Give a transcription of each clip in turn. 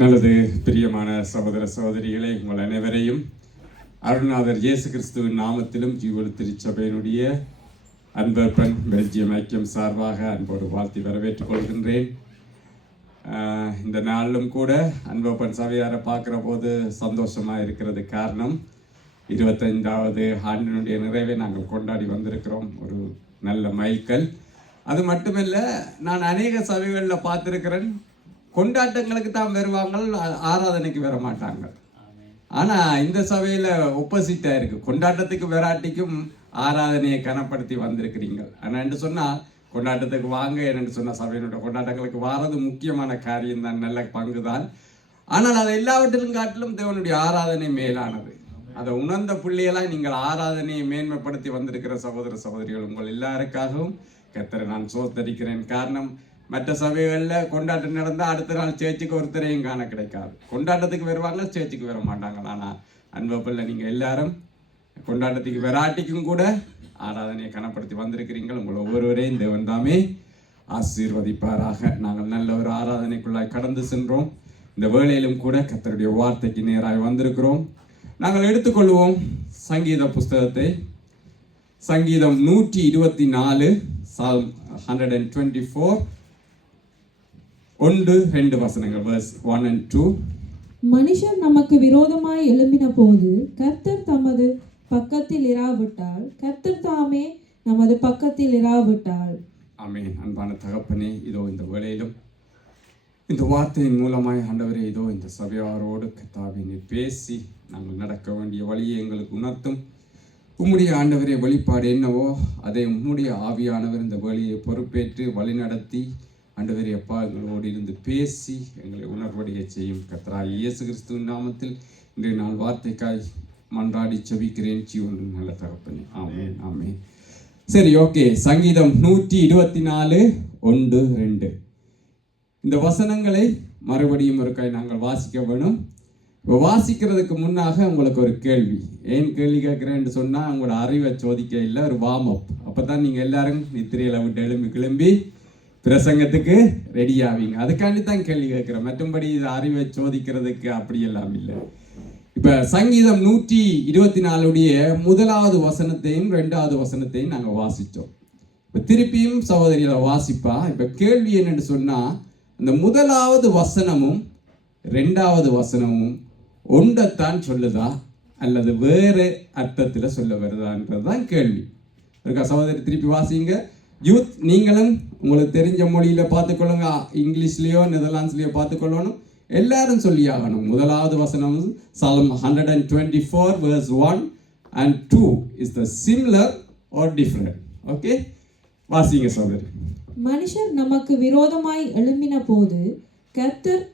நல்லது. பிரியமான சகோதர சகோதரிகளை, உங்கள் அனைவரையும் அருள்நாதர் இயேசு கிறிஸ்துவின் நாமத்திலும் ஜீவல் திருச்சபையினுடைய அன்பர்பன் பெல்ஜியம் ஐக்கியம் சார்பாக அன்போடு வாழ்த்தி வரவேற்றுக் கொள்கின்றேன். இந்த நாளிலும் கூட அன்பர்பன் சபையாரை பார்க்குற போது சந்தோஷமாக இருக்கிறது. காரணம் 25வது ஆண்டினுடைய நிறைவை நாங்கள் கொண்டாடி வந்திருக்கிறோம். ஒரு நல்ல மைல்கல். அது மட்டுமல்ல, நான் அநேக சபைகளில் பார்த்துருக்கிறேன், கொண்டாட்டங்களுக்கு தான் வருவாங்க, ஆராதனைக்கு வர மாட்டாங்க. ஆனால் இந்த சபையில் ஒப்போசிட்டாக இருக்குது. கொண்டாட்டத்துக்கு வெராட்டிக்கும் ஆராதனையை கனப்படுத்தி வந்திருக்கிறீங்க. ஆனால் என்று சொன்னால் கொண்டாட்டத்துக்கு வாங்க, என்னென்னு சொன்னால் சபையினுடைய கொண்டாட்டங்களுக்கு வாரது முக்கியமான காரியம்தான், நல்ல பங்கு தான். ஆனால் அதை எல்லாவற்றிலும் காட்டிலும் தேவனுடைய ஆராதனை மேலானது. அதை உணர்ந்த பிள்ளைகளாக நீங்கள் ஆராதனையை மேன்மைப்படுத்தி வந்திருக்கிற சகோதர சகோதரிகள், உங்கள் எல்லாருக்காகவும் கர்த்தரை நான் சோத்தரிக்கிறேன். காரணம், மற்ற சபைகளில் கொண்டாட்டம் நடந்தால் அடுத்த நாள் சேர்ச்சுக்கு ஒருத்தரையும் காண கிடைக்காது. கொண்டாட்டத்துக்கு வருவாங்க, சேர்ச்சுக்கு வர மாட்டாங்க. ஆனால் அன்பப்பில் நீங்கள் எல்லாரும் கொண்டாட்டத்துக்கு வெராட்டிக்கும் கூட ஆராதனையை கனப்படுத்தி வந்திருக்கிறீர்கள். உங்களை ஒவ்வொருவரையும் தேவன் தாமே ஆசீர்வதிப்பாராக. நாங்கள் நல்ல ஒரு ஆராதனைக்குள்ளாய் கடந்து சென்றோம். இந்த வேளையிலும் கூட கர்த்தருடைய வார்த்தைக்கு நேராக வந்திருக்கிறோம். நாங்கள் எடுத்துக்கொள்வோம் சங்கீத புஸ்தகத்தை. சங்கீதம் 124, Psalm 124, 1-2 வசனங்கள், verse 1 and 2. மனுஷர் நமக்கு விரோதமாய் எழும்பின போது கர்த்தர் தமது பக்கத்தில் இராவிட்டால், கர்த்தர் தாமே நமது பக்கத்தில் இராவிட்டால். ஆமென். அன்பான தகப்பனே, இதோ இந்த வேளையிலும் இந்த வார்த்தையின் மூலமாய் ஆண்டவரே, இதோ இந்த சபையாரோடு கர்த்தாவே நீர் பேசி நாங்கள் நடக்க வேண்டிய வழியை எங்களுக்கு உணர்த்தும். உம்முடைய ஆண்டவரே வெளிப்பாடு என்னவோ அதை உம்முடைய ஆவியானவர் இந்த வழியை பொறுப்பேற்று வழி நடத்தி ஆண்டவரே அப்பா எங்களோடு இருந்து பேசி எங்களை உணர்வடைய செய்யும். கர்த்தராகிய இயேசு கிறிஸ்துவின் நாமத்தில் இன்றைய நாள் வார்த்தைக்காய் மன்றாடி செபிக்கிறேன் ஜீவன் நல்ல தகப்பனே. ஆமென், ஆமென். சரி, ஓகே. சங்கீதம் 124, 1-2 இந்த வசனங்களை மறுபடியும் ஒரு கை நாங்கள் வாசிக்க வேணும். வாசிக்கிறதுக்கு முன்னாக உங்களுக்கு ஒரு கேள்வி. ஏன் கேள்வி கேட்குறேன்னு சொன்னால், உங்களோட அறிவை சோதிக்க இல்லை, ஒரு வார்ம் அப். அப்போ தான் நீங்கள் எல்லாரும் நித்திரையில் விட்டு கிளம்பி பிரசங்கத்துக்கு ரெடி ஆவீங்க. அதுக்காண்டி தான் கேள்வி கேட்குறேன். மற்றபடி இது அறிவை சோதிக்கிறதுக்கு அப்படி எல்லாம் இல்லை. இப்போ சங்கீதம் 124 முதலாவது வசனத்தையும் 2வது வசனத்தையும் நாங்கள் வாசித்தோம். இப்போ திருப்பியும் சகோதரிகளை வாசிப்பா. இப்போ கேள்வி என்னென்னு சொன்னால், அந்த முதலாவது வசனமும் 2வது வசனமும் ஒன்றைத்தான் சொல்லுதா அல்லது வேறு அர்த்தத்தில் சொல்ல வருதான்றது தான் கேள்வி. இருக்கா சகோதரி? திருப்பி வாசிங்க. யூத், நீங்களும் உங்களுக்கு தெரிஞ்ச மொழியில் பார்த்துக்கொள்ளுங்க. இங்கிலீஷ்லேயோ நெதர்லாண்ட்ஸ்லேயோ பார்த்துக்கொள்ளணும். எல்லாரும் சொல்லி ஆகணும். முதலாவது வசனம் Psalm 124, verse 1 and 2 is the similar or different. Okay, வாசிங்க சகோதரி. மனுஷர் நமக்கு விரோதமாய் எழும்பின போது கர்த்தர்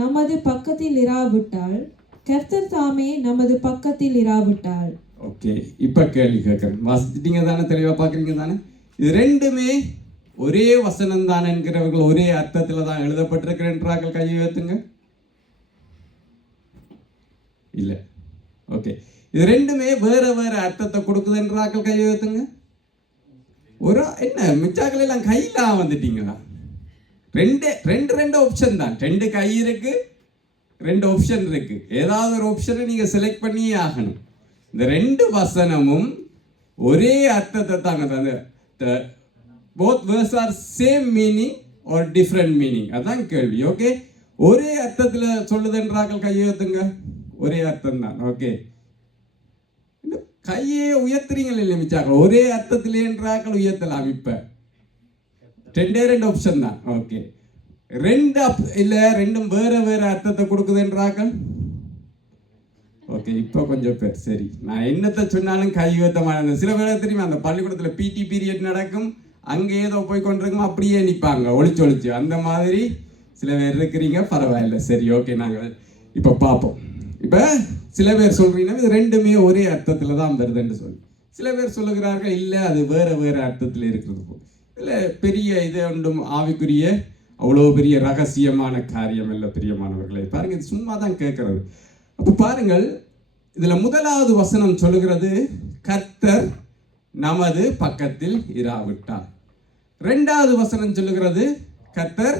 நமது பக்கத்தில் இராவிட்டால், கர்த்தர் தாமே நமது பக்கத்தில் இராவிட்டால். ஓகே, இப்போ கேள்வி கேட்குறேன். வாசிட்டீங்க தானே? தெளிவாக பார்க்குறீங்க தானே? இது ரெண்டுமே ஒரே வசனம் தான் என்கிறவர்கள் ஒரே அர்த்தத்தில் தான் எழுதப்பட்டிருக்கிறேன்றார்கள். கையை ஏற்றுங்க. இல்லை. ஓகே, இது ரெண்டுமே வேற வேற அர்த்தத்தை கொடுக்குதுன்றார்கள். கையை ஏற்றுங்க. ஒரு என்ன மிச்சாக்கள் எல்லாம் கையில் வந்துட்டீங்களா? ரெண்டு ஆப்ஷன் தான். 2 கை இருக்கு, 2 ஆப்ஷன் இருக்கு. ஏதாவது ஒரு ஆப்ஷனை நீங்க செலக்ட் பண்ணியே ஆகணும். இந்த 2 வசனமும் ஒரே அர்த்தத்தை தாங்க. both words are same meaning or different meaning. அதான் கேள்வி. ஓகே, ஒரே அர்த்தத்தில் சொல்லுதுன்றாக்கள் கையை ஏற்றுங்க. ஒரே அர்த்தம் தான். ஓகே, கையே உயர்த்துறீங்கள் இல்லை மிச்சாக்கள்? ஒரே அர்த்தத்திலேன்றாக்கள் உயர்த்தலாம். இப்போ 2 ஆப்ஷன் தான். ஓகே, 2 இல்லை, 2ம் வேற வேற அர்த்தத்தை கொடுக்குதுன்றாக்கள். ஓகே, இப்போ கொஞ்சம் பேர் சரி. நான் என்னத்தை சொன்னாலும் கை உயர்த்தமான சில பேர் தெரியுமா, அந்த பள்ளிக்கூடத்தில் பிடி பீரியட் நடக்கும், அங்கே ஏதோ போய் கொண்டிருக்கும், அப்படியே நிற்பாங்க ஒளிச்சு. அந்த மாதிரி சில பேர் இருக்கிறீங்க. பரவாயில்ல, சரி, ஓகே. நாங்கள் இப்போ பார்ப்போம். இப்போ சில பேர் சொல்கிறீங்கன்னா இது ரெண்டுமே ஒரே அர்த்தத்தில் தான் வருதுன்னு சொல்லி, சில பேர் சொல்லுகிறார்கள் இல்லை அது வேறு வேறு அர்த்தத்தில் இருக்கிறது போல். இதில் பெரிய இது ஒன்றும் ஆவிக்குரிய அவ்வளோ பெரிய ரகசியமான காரியம் இல்லை பிரியமானவர்களை. பாருங்கள், இது சும்மா தான் கேட்குறது. அப்போ பாருங்கள், இதில் முதலாவது வசனம் சொல்லுகிறது கர்த்தர் நமது பக்கத்தில் இராவிட்டார். 2வது வசனம் சொல்லுகிறது கர்த்தர்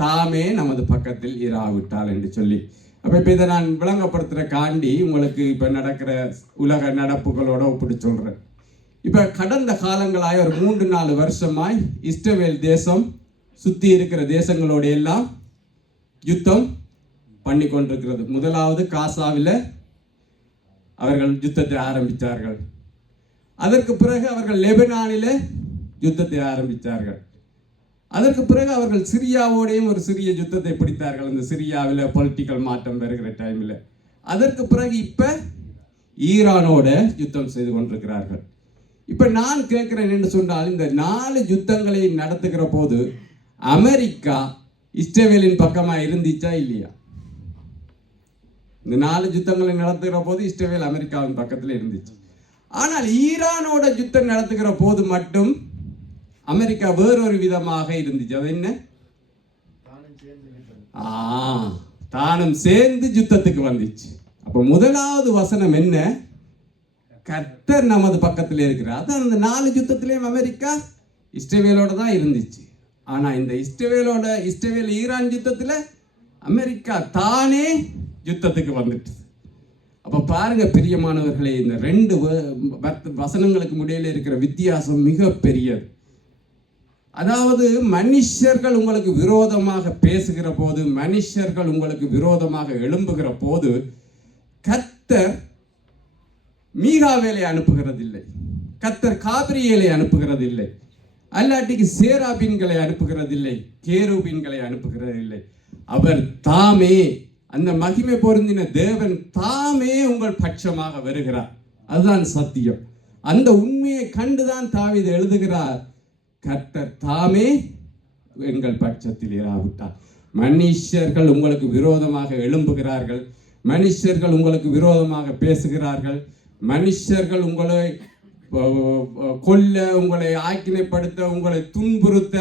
தாமே நமது பக்கத்தில் இராவிட்டால் என்று சொல்லி. அப்போ இப்போ இதை நான் விளங்கப்படுத்துகிற காண்டி உங்களுக்கு இப்போ நடக்கிற உலக நடப்புகளோட ஒப்பிட்டு சொல்கிறேன். இப்போ கடந்த காலங்களாய் ஒரு 3-4 வருஷமாய் இஸ்ரவேல் தேசம் சுற்றி இருக்கிற தேசங்களோட எல்லாம் யுத்தம் பண்ணி கொண்டிருக்கிறது. முதலாவது காசாவில் அவர்கள் யுத்தத்தை ஆரம்பித்தார்கள். அதற்கு பிறகு அவர்கள் லெபனானில் யுத்தத்தை ஆரம்பித்தார்கள். அதற்கு பிறகு அவர்கள் சிரியாவோடையும் ஒரு சிறிய யுத்தத்தை பிடித்தார்கள், அந்த சிரியாவில் பொலிட்டிக்கல் மாற்றம் வருகிற டைமில். அதற்கு பிறகு இப்போ ஈரானோட யுத்தம் செய்து கொண்டிருக்கிறார்கள். இப்போ நான் கேட்குறேன் என்று சொன்னால், இந்த 4 யுத்தங்களை நடத்துகிற போது அமெரிக்கா இஸ்ரவேலின் பக்கமாக இருந்துச்சா இல்லையா? இந்த 4 யுத்தங்களை நடத்துகிற போது இஸ்ரவேல் அமெரிக்காவின் பக்கத்தில் இருந்துச்சு. ஆனால் ஈரானோட யுத்தம் நடத்துகிற போது மட்டும் அமெரிக்கா வேறொரு விதமாக இருந்துச்சு. அது என்ன? தானும் சேர்ந்து யுத்தத்துக்கு வந்துச்சு. அப்போ முதலாவது வசனம் என்ன? கர்த்தர் நமது பக்கத்தில் இருக்கிறார். அதான் அந்த 4 யுத்தத்திலையும் அமெரிக்கா இஸ்ரவேலோட தான் இருந்துச்சு. ஆனால் இந்த இஸ்ரவேல் ஈரான் யுத்தத்தில் அமெரிக்கா தானே யுத்தத்துக்கு வந்துட்டு. அப்போ பாருங்க பிரியமானவர்களே, இந்த 2 வசனங்களுக்கு முடியல இருக்கிற வித்தியாசம் மிக பெரியது. அதாவது மனுஷர்கள் உங்களுக்கு விரோதமாக பேசுகிற போது, மனுஷர்கள் உங்களுக்கு விரோதமாக எழும்புகிற போது, கர்த்தர் மீகாவேலை அனுப்புகிறதில்லை, கர்த்தர் காபிரியேலை அனுப்புகிறதில்லை, அல்லாட்டிக்கு சேராபீன்களை அனுப்புகிறதில்லை, கேருபீன்களை அனுப்புகிறதில்லை. அவர் தாமே, அந்த மகிமை பொருந்தின தேவன் தாமே உங்கள் பட்சமாக வருகிறார். அதுதான் சத்தியம். அந்த உண்மையை கண்டுதான் தாவீது எழுதுகிறார், கர்த்தர் தாமே எங்கள் பட்சத்தில் இராவிட்டார். மனுஷர்கள் உங்களுக்கு விரோதமாக எழும்புகிறார்கள், மனுஷர்கள் உங்களுக்கு விரோதமாக பேசுகிறார்கள், மனுஷர்கள் உங்களை கொல்ல, உங்களை ஆக்கினைப்படுத்த, உங்களை துன்புறுத்த,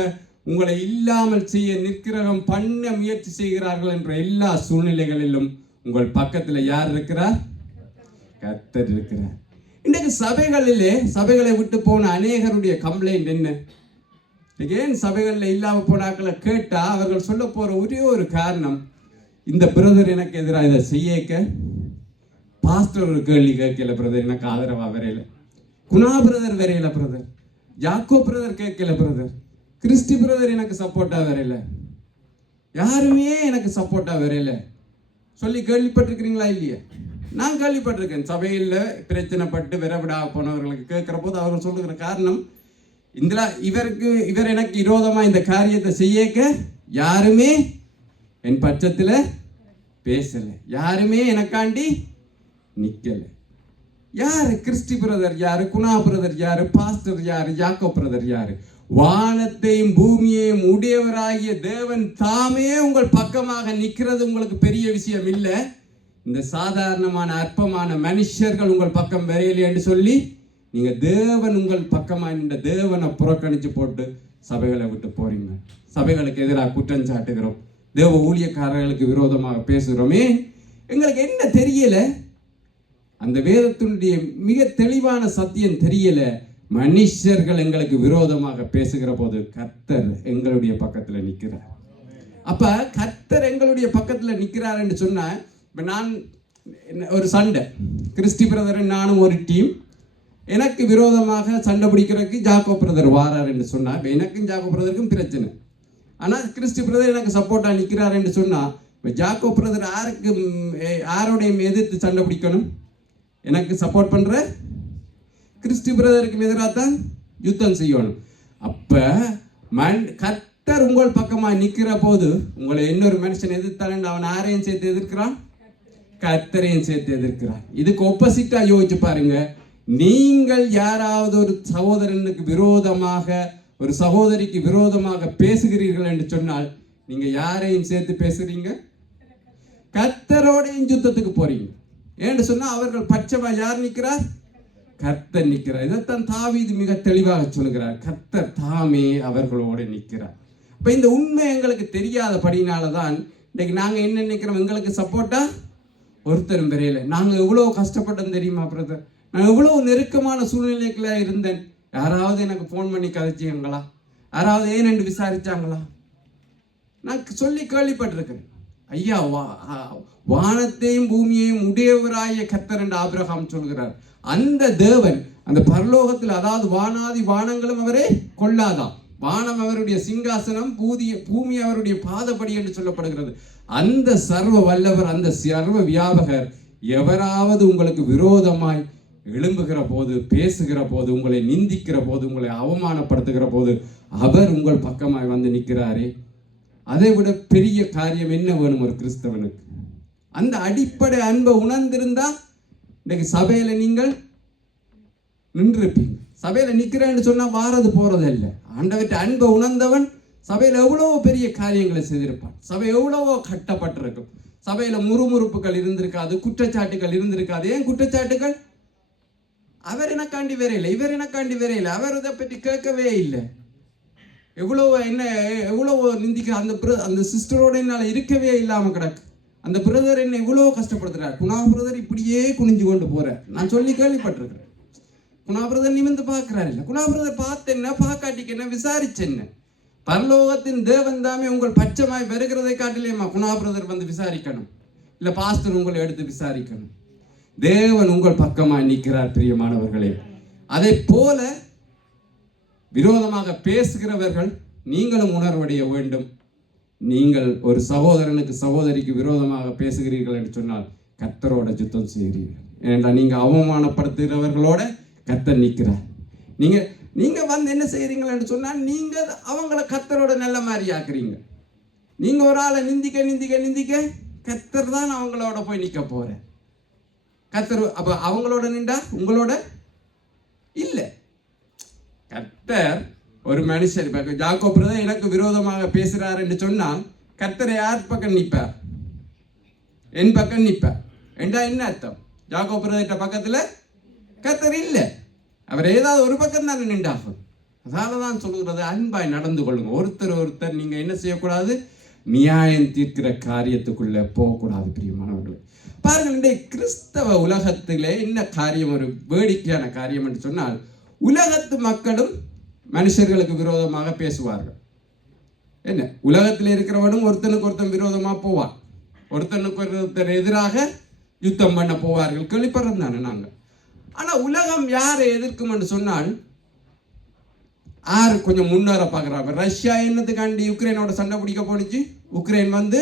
உங்களை இல்லாமல் செய்ய, நிற்கிரகம் பண்ண முயற்சி செய்கிறார்கள் என்ற எல்லா சூழ்நிலைகளிலும் உங்கள் பக்கத்தில் யார் இருக்கிறார்? கர்த்தர் இருக்கிறார். இன்றைக்கு சபைகளை விட்டு போன அநேகருடைய கம்ப்ளைண்ட் என்ன? ஏன் சபைகளில் இல்லாமல் போனாக்களை கேட்டால் அவர்கள் சொல்ல போகிற ஒரே ஒரு காரணம், இந்த பிரதர் எனக்கு எதிராக இதை செய்யக்க பாஸ்டர் ஒரு கேள்வி கேட்கல பிரதர், எனக்கு ஆதரவாக வரையில, குணா பிரதர் வரையில பிரதர், யாக்கோ பிரதர் கேட்கல பிரதர், கிறிஸ்டி பிரதர் எனக்கு சப்போர்ட்டாக வரையில, யாருமே எனக்கு சப்போர்ட்டாக வரையில சொல்லி கேள்விப்பட்டிருக்கிறீங்களா இல்லையா? நான் கேள்விப்பட்டிருக்கேன். சபையில் பிரச்சனைப்பட்டு விரவிடா போனவர்களுக்கு கேட்குற போது அவர்கள் சொல்லுகிற காரணம், இவர் எனக்கு விரோதமாக இந்த காரியத்தை செய்யக்க யாருமே என் பட்சத்தில் பேசலை, யாருமே எனக்காண்டி நிற்கலை. யார்? கிறிஸ்டி பிரதர் யாரு, குணா பிரதர் யாரு, பாஸ்டர் யாரு, யாக்கோ பிரதர் யாரு? வானத்தையும் பூமியையும் உடையவராகிய தேவன் தாமே உங்கள் பக்கமாக நிற்கிறது உங்களுக்கு பெரிய விஷயம் இல்லை. இந்த சாதாரணமான அற்பமான மனுஷர்கள் உங்கள் பக்கம் வரையிலே என்று சொல்லி நீங்கள் தேவன் உங்கள் பக்கமாக நின்ற தேவனை புறக்கணித்து போட்டு சபைகளை விட்டு போறீங்க. சபைகளுக்கு எதிராக குற்றம் சாட்டுகிறோம், தேவ ஊழியக்காரர்களுக்கு விரோதமாக பேசுகிறோமே. எங்களுக்கு என்ன தெரியல? அந்த வேதத்தினுடைய மிக தெளிவான சத்தியம் தெரியல. மனுஷர்கள் எங்களுக்கு விரோதமாக பேசுகிற போது கர்த்தர் எங்களுடைய பக்கத்தில் நிற்கிறார். அப்ப கர்த்தர் எங்களுடைய பக்கத்தில் நிற்கிறார் என்று சொன்னா, இப்போ நான் ஒரு சண்டை, கிறிஸ்டி பிரதர் நானும் ஒரு டீம், எனக்கு விரோதமாக சண்டை பிடிக்கிறதுக்கு ஜாக்கோ பிரதர் வாரார் என்று சொன்னார். எனக்கும் ஜாக்கோ பிரதருக்கும் பிரச்சனை. ஆனால் கிறிஸ்டி பிரதர் எனக்கு சப்போர்ட்டாக நிற்கிறார் என்று சொன்னால், இப்போ ஜாக்கோ பிரதர் யாரோடையும் எதிர்த்து சண்டை பிடிக்கணும்? எனக்கு சப்போர்ட் பண்ணுற கிறிஸ்டி பிரதருக்கு எதிராக தான் யுத்தம் செய்யணும். அப்போ கர்த்தர் உங்கள் பக்கமாக நிற்கிற போது உங்களை இன்னொரு மனுஷன் எதிர்த்தாலும் அவன் யாரையும் சேர்த்து எதிர்க்கிறான்? கர்த்தரையும் சேர்த்து எதிர்க்கிறான். இதுக்கு ஆப்போசிட்டாக யோசிச்சு பாருங்க. நீங்கள் யாராவது ஒரு சகோதரனுக்கு விரோதமாக, ஒரு சகோதரிக்கு விரோதமாக பேசுகிறீர்கள் என்று சொன்னால், நீங்க யாரையும் சேர்த்து பேசுறீங்க? கர்த்தரோடையும் யுத்தத்துக்கு போறீங்க. ஏன்னு சொன்னா அவர்கள் பட்சமா யார் நிற்கிறார்? கர்த்தர் நிற்கிறார். இதைத்தான் தாவீது மிக தெளிவாக சொல்கிறார், கர்த்தர் தாமே அவர்களோடு நிற்கிறார். இப்ப இந்த உண்மை எங்களுக்கு தெரியாதபடினால தான் இன்னைக்கு நாங்க என்ன நினைக்கிறோம், எங்களுக்கு சப்போர்ட்டா ஒருத்தரும் பெரியல. நாங்க எவ்வளவு கஷ்டப்பட்டோம் தெரியுமா பிரதர்? நான் எவ்வளவு நெருக்கமான சூழ்நிலைக்குள்ள இருந்தேன். யாராவது எனக்கு ஃபோன் பண்ணி கதைச்சிங்களா? யாராவது ஏன் என்று விசாரிச்சாங்களா? நான் சொல்லி கேள்விப்பட்டிருக்கிறேன். ஐயா, வானத்தையும் பூமியையும் உடையவராய கர்த்தர் என்று ஆபிரகாம் சொல்கிறார். அந்த தேவன் அந்த பரலோகத்தில், அதாவது வானாதி வானங்களும் அவரே கொள்ளாதாம். வானம் அவருடைய சிங்காசனம், பூமி அவருடைய பாதப்படி என்று சொல்லப்படுகிறது. அந்த சர்வ வல்லவர், அந்த சர்வ வியாபகர் எவராவது உங்களுக்கு விரோதமாய் எழும்புகிற போது, பேசுகிற போது, உங்களை நிந்திக்கிற போது, உங்களை அவமானப்படுத்துகிற போது அவர் உங்கள் பக்கமாய் வந்து நிற்கிறாரே, அதை விட பெரிய காரியம் என்ன வேணும் ஒரு கிறிஸ்தவனுக்கு? அந்த அடிப்படை அன்பை உணர்ந்திருந்தா இன்னைக்கு சபையில நீங்கள் நின்றுப்பீங்க. சபையில நிற்கிறேன்னு சொன்னா வாரது போறது இல்லை. ஆண்டவற்றை அன்பை உணர்ந்தவன் சபையில எவ்வளவோ பெரிய காரியங்களை செய்திருப்பான். சபை எவ்வளவோ கட்டப்பட்டிருக்கும். சபையில முறுமுறுப்புகள் இருந்திருக்காது, குற்றச்சாட்டுகள் இருந்திருக்காது. ஏன் குற்றச்சாட்டுகள்? அவர் எனக்காண்டி வரையில, இவர் எனக்காண்டி வரையில, அவர் இதை பற்றி கேட்கவே இல்லை. எவ்வளவோ நிந்திக்க, அந்த சிஸ்டரோட என்னால் இருக்கவே இல்லாம கிடக்கு. அந்த பிரதர் என்ன இவ்வளோ கஷ்டப்படுத்துறார். குணா பிரதர் இப்படியே குனிஞ்சு கொண்டு போற நான் சொல்லி கேள்விப்பட்டிருக்கிறேன். குணா பிரதர் நிமிந்து பார்க்கிறார் இல்லை. குணா பிரதர் பார்த்து என்ன, பார்க்காட்டிக்கு என்ன, விசாரிச்சு என்ன? பரலோகத்தின் தேவன் தாமே உங்கள் பட்சமாய் வருகிறதை காட்டிலேயம்மா குணா பிரதர் வந்து விசாரிக்கணும், இல்லை பாஸ்டர் உங்களை எடுத்து விசாரிக்கணும். தேவன் உங்கள் பக்கமாய் நிற்கிறார் பிரியமானவர்களே. அதை போல விரோதமாக பேசுகிறவர்கள் நீங்களும் உணர்வடைய வேண்டும். நீங்கள் ஒரு சகோதரனுக்கு சகோதரிக்கு விரோதமாக பேசுகிறீர்கள் என்று சொன்னால் கர்த்தரோட யுத்தம் செய்கிறீர்கள். ஏன்னா நீங்க அவமானப்படுத்துகிறவர்களோட கர்த்தர் நிற்கிறார். நீங்க வந்து என்ன செய்கிறீங்கள் என்று சொன்னால் நீங்க அவங்கள கர்த்தரோட நல்ல மாதிரி ஆக்குறீங்க. நீங்க ஒரு ஆளை நிந்திக்க கர்த்தர் தான் அவங்களோட போய் நிற்க போற. கர்த்தர் அப்ப அவங்களோட நின்றா உங்களோட இல்லை. கர்த்தர் ஒரு மனுஷர், இப்ப ஜாக்கோப் பிரதர் எனக்கு விரோதமாக பேசுறார் என்று சொன்னால் கர்த்தரை யார் பக்கம் நிற்பார்? என் பக்கம் நிற்பார் என்றா என்ன அர்த்தம்? ஜாக்கோப் பிரதர்கிட்ட பக்கத்துல கர்த்தர் இல்லை, அவர் ஏதாவது ஒரு பக்கம் தான் நின்றாகும். அதால தான் சொல்லுகிறது, அன்பாய் நடந்து கொள்ளுங்க. ஒருத்தர் நீங்க என்ன செய்யக்கூடாது? நியாயம் தீர்க்கிற காரியத்துக்குள்ள போகக்கூடாது பிரியமானவர்களே. பாருங்கள், இந்த கிறிஸ்தவ உலகத்திலே என்ன காரியம், ஒரு வேடிக்கையான காரியம் என்று சொன்னால், உலகத்து மக்களும் மனுஷர்களுக்கு விரோதமாக பேசுவார்கள். என்ன, உலகத்தில் இருக்கிறவனும் ஒருத்தனுக்கு ஒருத்தன் விரோதமாக போவான், ஒருத்தனுக்கு ஒருத்தர் எதிராக யுத்தம் பண்ண போவார்கள். கேள்விப்படுறது தானே நாங்கள். ஆனால் உலகம் யாரை எதிர்க்கும் என்று சொன்னால் யார் கொஞ்சம் முன்னேற பார்க்குறாங்க. ரஷ்யா என்னத்துக்காண்டி யுக்ரைனோட சண்டை பிடிக்க போனிச்சு? உக்ரைன் வந்து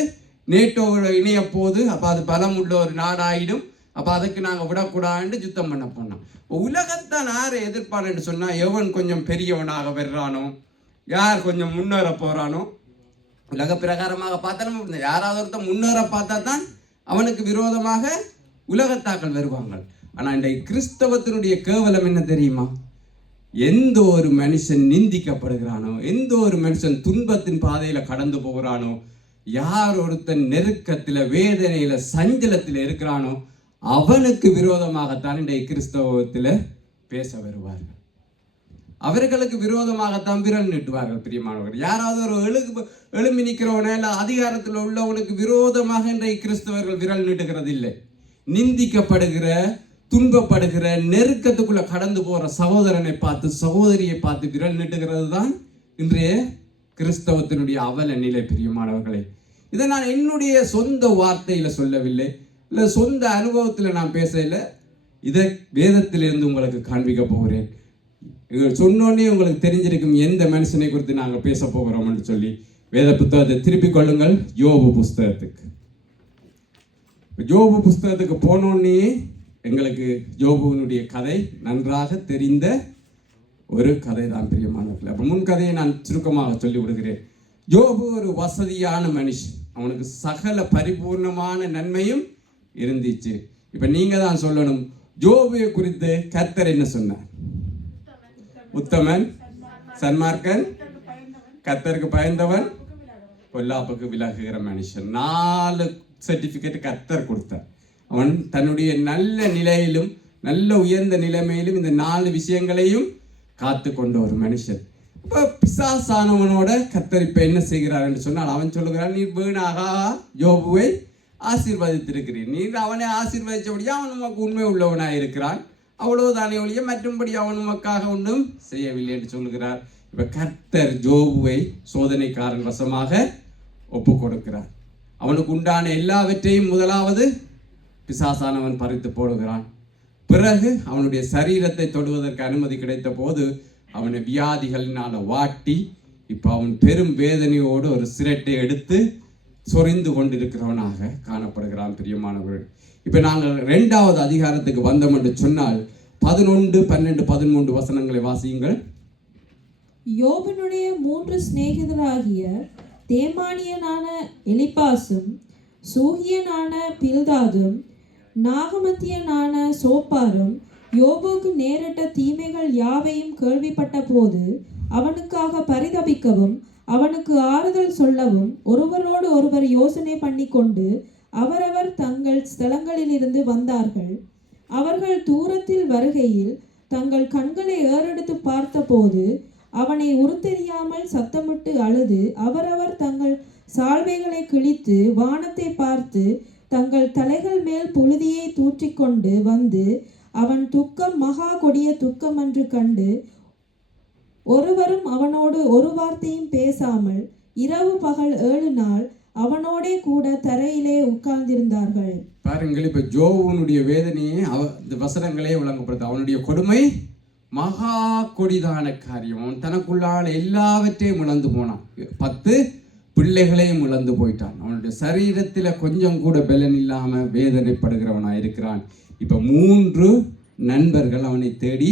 நேட்டோவோட இணைய போது, அப்போ அது பலம் உள்ள ஒரு நாடாயிடும், அப்போ அதுக்கு நாங்கள் விடக்கூடாதுன்னு யுத்தம் பண்ண போனோம். உலகத்தான் யாரை எதிர்ப்பான்னு சொன்னால், எவன் கொஞ்சம் பெரியவனாக வர்றானோ, யார் கொஞ்சம் முன்னேற போகிறானோ, உலக பிரகாரமாக பார்த்தாலும் யாராவது ஒருத்தன் முன்னேற பார்த்தா தான் அவனுக்கு விரோதமாக உலகத்தாக்கள் வருவாங்க. ஆனால் இந்த கிறிஸ்தவத்தினுடைய கேவலம் என்ன தெரியுமா? எந்த ஒரு மனுஷன் நிந்திக்கப்படுகிறானோ, எந்த ஒரு மனுஷன் துன்பத்தின் பாதையில் கடந்து போகிறானோ, யார் ஒருத்தன் நெருக்கத்தில், வேதனையில், சஞ்சலத்தில் இருக்கிறானோ அவனுக்கு விரோதமாகத்தான் இன்றைய கிறிஸ்தவத்தில் பேச வருவார்கள். அவர்களுக்கு விரோதமாகத்தான் விரல் நீட்டுவார்கள் பிரியமானவர்கள். யாராவது ஒரு எழும்பி நிற்கிறவன இல்லை அதிகாரத்தில் உள்ளவனுக்கு விரோதமாக இன்றைய கிறிஸ்தவர்கள் விரல் நீட்டுகிறது இல்லை. நிந்திக்கப்படுகிற, துன்பப்படுகிற, நெருக்கத்துக்குள்ள கடந்து போற சகோதரனை பார்த்து, சகோதரியை பார்த்து விரல் நீட்டுகிறது தான் இன்றைய கிறிஸ்தவத்தினுடைய அவல நிலை பிரியமானவர்களே. இதை நான் என்னுடைய சொந்த வார்த்தையில சொல்லவில்லை, இல்லை சொந்த அனுபவத்தில் நான் பேசல. இதை வேதத்திலிருந்து உங்களுக்கு காண்பிக்க போகிறேன். சொன்னோன்னே உங்களுக்கு தெரிஞ்சிருக்கும் எந்த மனுஷனை குறித்து நாங்கள் பேச போகிறோம்னு சொல்லி. வேத புத்தகத்தை திருப்பிக் கொள்ளுங்கள் யோபு புஸ்தகத்துக்கு. யோபு புஸ்தகத்துக்கு போனோன்னே எங்களுக்கு யோபுவினுடைய கதை நன்றாக தெரிந்த ஒரு கதை தான் பிரியமானவர்கள். அப்போ முன் கதையை நான் சுருக்கமாக சொல்லி விடுகிறேன். யோபு ஒரு வசதியான மனுஷன், அவனுக்கு சகல பரிபூர்ணமான நன்மையும் இருந்துச்சு. இப்ப நீங்க தான் சொல்லணும், யோபுவை குறித்து கர்த்தர் என்ன சொன்னார்? உத்தமன், சன்மார்க்கன், கர்த்தருக்கு பயந்தவன், பொல்லாப்புக்கு விலகுகிற மனுஷன். 4 சர்டிபிகேட் கர்த்தர் கொடுத்தார். அவன் தன்னுடைய நல்ல நிலையிலும் நல்ல உயர்ந்த நிலைமையிலும் இந்த 4 விஷயங்களையும் காத்து கொண்ட ஒரு மனுஷன். இப்போ பிசாசானவனோட கர்த்தர் இப்ப என்ன செய்கிறார் என்று சொன்னால், அவன் சொல்லுகிறான், நீ வீணாக யோபுவை ஆசீர்வதித்திருக்கிறீர், நீர் அவனை ஆசீர்வதிச்சபடியா அவன் உமக்கு உண்மை உள்ளவனாக இருக்கிறான், அவ்வளவுதானே ஒழிய மற்றும்படி அவன் உமக்காக ஒன்றும் செய்யவில்லை என்று சொல்லுகிறார். இப்ப கர்த்தர் யோபுவை சோதனைக்காரன் வசமாக ஒப்பு கொடுக்கிறார். அவனுக்கு உண்டான எல்லாவற்றையும் முதலாவது பிசாசானவன் பறித்து போடுகிறான். பிறகு அவனுடைய சரீரத்தை தொடுவதற்கு அனுமதி கிடைத்த போது அவனை வியாதிகளினால வாட்டி இப்போ அவன் பெரும் வேதனையோடு ஒரு சிரட்டை எடுத்து சொரிந்து கொண்டிருக்கிறவனாக காணப்படுகிறான். பிரியமானவர்கள், இப்போ நாங்கள் 2வது அதிகாரத்துக்கு வந்தோம் என்று சொன்னால் 11, 12, 13 வசனங்களை வாசியுங்கள். யோபனுடைய 3 சிநேகிதராகிய தேமானியனான எலிப்பாசும், சூகியனான பில்தாதும், நாகமத்தியனான சோப்பாரும் யோபுக்கு நேரிட்ட தீமைகள் யாவையும் கேள்விப்பட்ட போது அவனுக்காக பரிதபிக்கவும் அவனுக்கு ஆறுதல் சொல்லவும் ஒருவரோடு ஒருவர் யோசனை பண்ணி கொண்டு அவரவர் தங்கள் ஸ்தலங்களிலிருந்து வந்தார்கள். அவர்கள் தூரத்தில் வருகையில் தங்கள் கண்களை ஏறெடுத்து பார்த்தபோது அவனை உருத்தெரியாமல் சத்தமிட்டு அழுது அவரவர் தங்கள் சால்வைகளை கிழித்து வானத்தை பார்த்து தங்கள் தலைகள் மேல் புழுதியை தூற்றிக்கொண்டு வந்து அவன் துக்கம் மகா கொடிய துக்கம் என்று கண்டு ஒருவரும் அவனோடு ஒரு வார்த்தையும் பேசாமல் இரவு பகல் 7 நாள் அவனோடே கூட தரையிலே உட்கார்ந்திருந்தார்கள். பாருங்கள், இப்ப யோபுனுடைய வேதனையை இந்த வசனங்களே விளங்கப்படுது. அவனுடைய கொடுமை மகா கொடிதான காரியம். அவன் தனக்குள்ளான எல்லாவற்றையும் இழந்து போனான். 10 பிள்ளைகளையும் இழந்து போயிட்டான். அவனுடைய சரீரத்தில் கொஞ்சம் கூட பலன் இல்லாம வேதனைப்படுகிறவனாக இருக்கிறான். இப்ப 3 நண்பர்கள் அவனை தேடி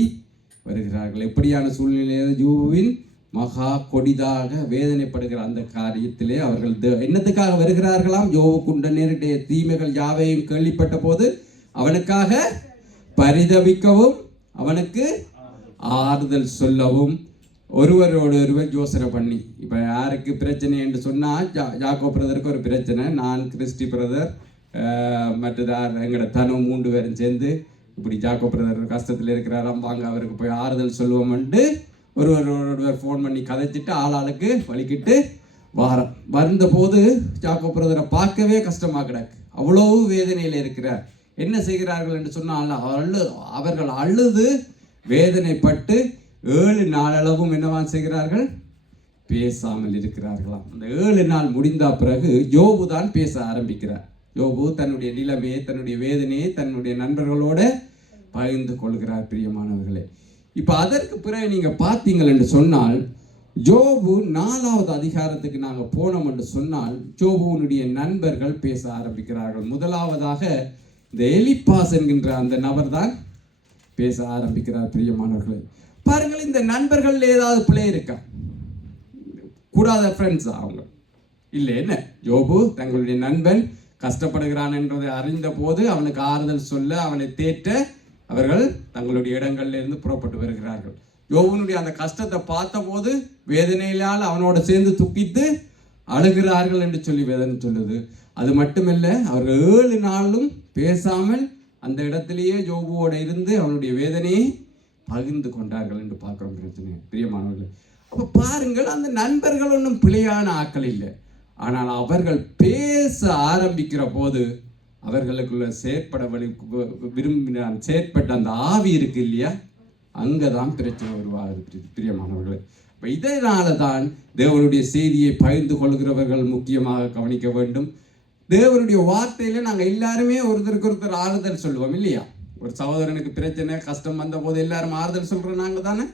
வருகிறார்கள். எப்படியான சூழ்நிலையில் யோபுவின் மகா கொடிதாக வேதனைப்படுகிற அந்த காரியத்திலே அவர்கள் என்னத்துக்காக வருகிறார்களாம்? யோபுக்குண்ட நேரிடைய தீமைகள் யாவையும் கேள்விப்பட்ட போது அவனுக்காக பரிதபிக்கவும் அவனுக்கு ஆறுதல் சொல்லவும் ஒருவரோடு ஒருவர் யோசனை பண்ணி. இப்போ யாருக்கு பிரச்சனை என்று சொன்னால் ஜாக்கோ பிரதருக்கு ஒரு பிரச்சனை, நான் கிறிஸ்டி பிரதர் மற்றது எங்களோட தனு 3 பேரும் சேர்ந்து இப்படி ஜாக்கோ பிரதர் கஷ்டத்தில் இருக்கிறாராம், வாங்க அவருக்கு போய் ஆறுதல் சொல்லுவோம்ட்டு ஒருவர் ஃபோன் பண்ணி கதைச்சிட்டு ஆளாளுக்கு வலிக்கிட்டு வந்த போது ஜாக்கோ பிரதரை பார்க்கவே கஷ்டமாக கிடக்கு. அவ்வளோ வேதனையில் இருக்கிறார். என்ன செய்கிறார்கள் என்று சொன்னால் அவர்கள் அழுது வேதனைப்பட்டு 7 நாளளவும் என்னவான் செய்கிறார்கள்? பேசாமல் இருக்கிறார்களாம். அந்த 7 நாள் முடிந்த பிறகு யோபு தான் பேச ஆரம்பிக்கிறார். யோபு தன்னுடைய நிலைமையை, தன்னுடைய வேதனையை தன்னுடைய நண்பர்களோட பகிர்ந்து கொள்கிறார். பிரியமானவர்களே, இப்போ அதற்கு பிறகு நீங்க பார்த்தீங்கள் என்று சொன்னால் யோபு 4வது அதிகாரத்துக்கு நாங்கள் போனோம் என்று சொன்னால் யோபுனுடைய நண்பர்கள் பேச ஆரம்பிக்கிறார்கள். முதலாவதாக இந்த எலிப்பாஸ் என்கின்ற அந்த நபர் தான் பேச ஆரம்பிக்கிறார். பிரியமானவர்களே, பாருங்கள், இந்த நண்பர்கள் ஏதாவது பிள்ளை இருக்கா? கூடாத ஃப்ரெண்ட்ஸா அவங்க? இல்லை. என்ன, யோபு தங்களுடைய நண்பன் கஷ்டப்படுகிறான் என்பதை அறிந்த போது அவனுக்கு ஆறுதல் சொல்ல அவனை தேற்ற அவர்கள் தங்களுடைய இடங்களிலிருந்து புறப்பட்டு வருகிறார்கள். யோபுனுடைய அந்த கஷ்டத்தை பார்த்த போது வேதனையினால் அவனோட சேர்ந்து துக்கித்து அழுகிறார்கள் என்று சொல்லி வேதனை சொல்லுது. அது மட்டுமல்ல, அவர்கள் 7 நாளும் பேசாமல் அந்த இடத்திலேயே யோபுவோட இருந்து அவனுடைய வேதனையை பகிர்ந்து கொண்டார்கள் என்று பார்க்கிறோம். பிரச்சனை பிரியமானவர்கள், அப்ப பாருங்கள், அந்த நண்பர்கள் ஒன்றும் பிழையான ஆக்கள் இல்லை. ஆனால் அவர்கள் பேச ஆரம்பிக்கிற போது அவர்களுக்குள்ள செயற்பட்ட அந்த ஆவி இருக்கு இல்லையா, அங்கதான் பிரச்சனை உருவாகுது. பிரியமானவர்களே, இப்போ இதனால தான் தேவனுடைய செய்தியை பகிர்ந்து கொள்கிறவர்கள் முக்கியமாக கவனிக்க வேண்டும். தேவனுடைய வார்த்தையில நாங்கள் எல்லாருமே ஒருத்தருக்கு ஒருத்தர் ஆறுதல் சொல்லுவோம் இல்லையா? ஒரு சகோதரனுக்கு பிரச்சனை கஷ்டம் வந்த போது எல்லாரும் ஆறுதல் சொல்றோம் நாங்கள் தானே.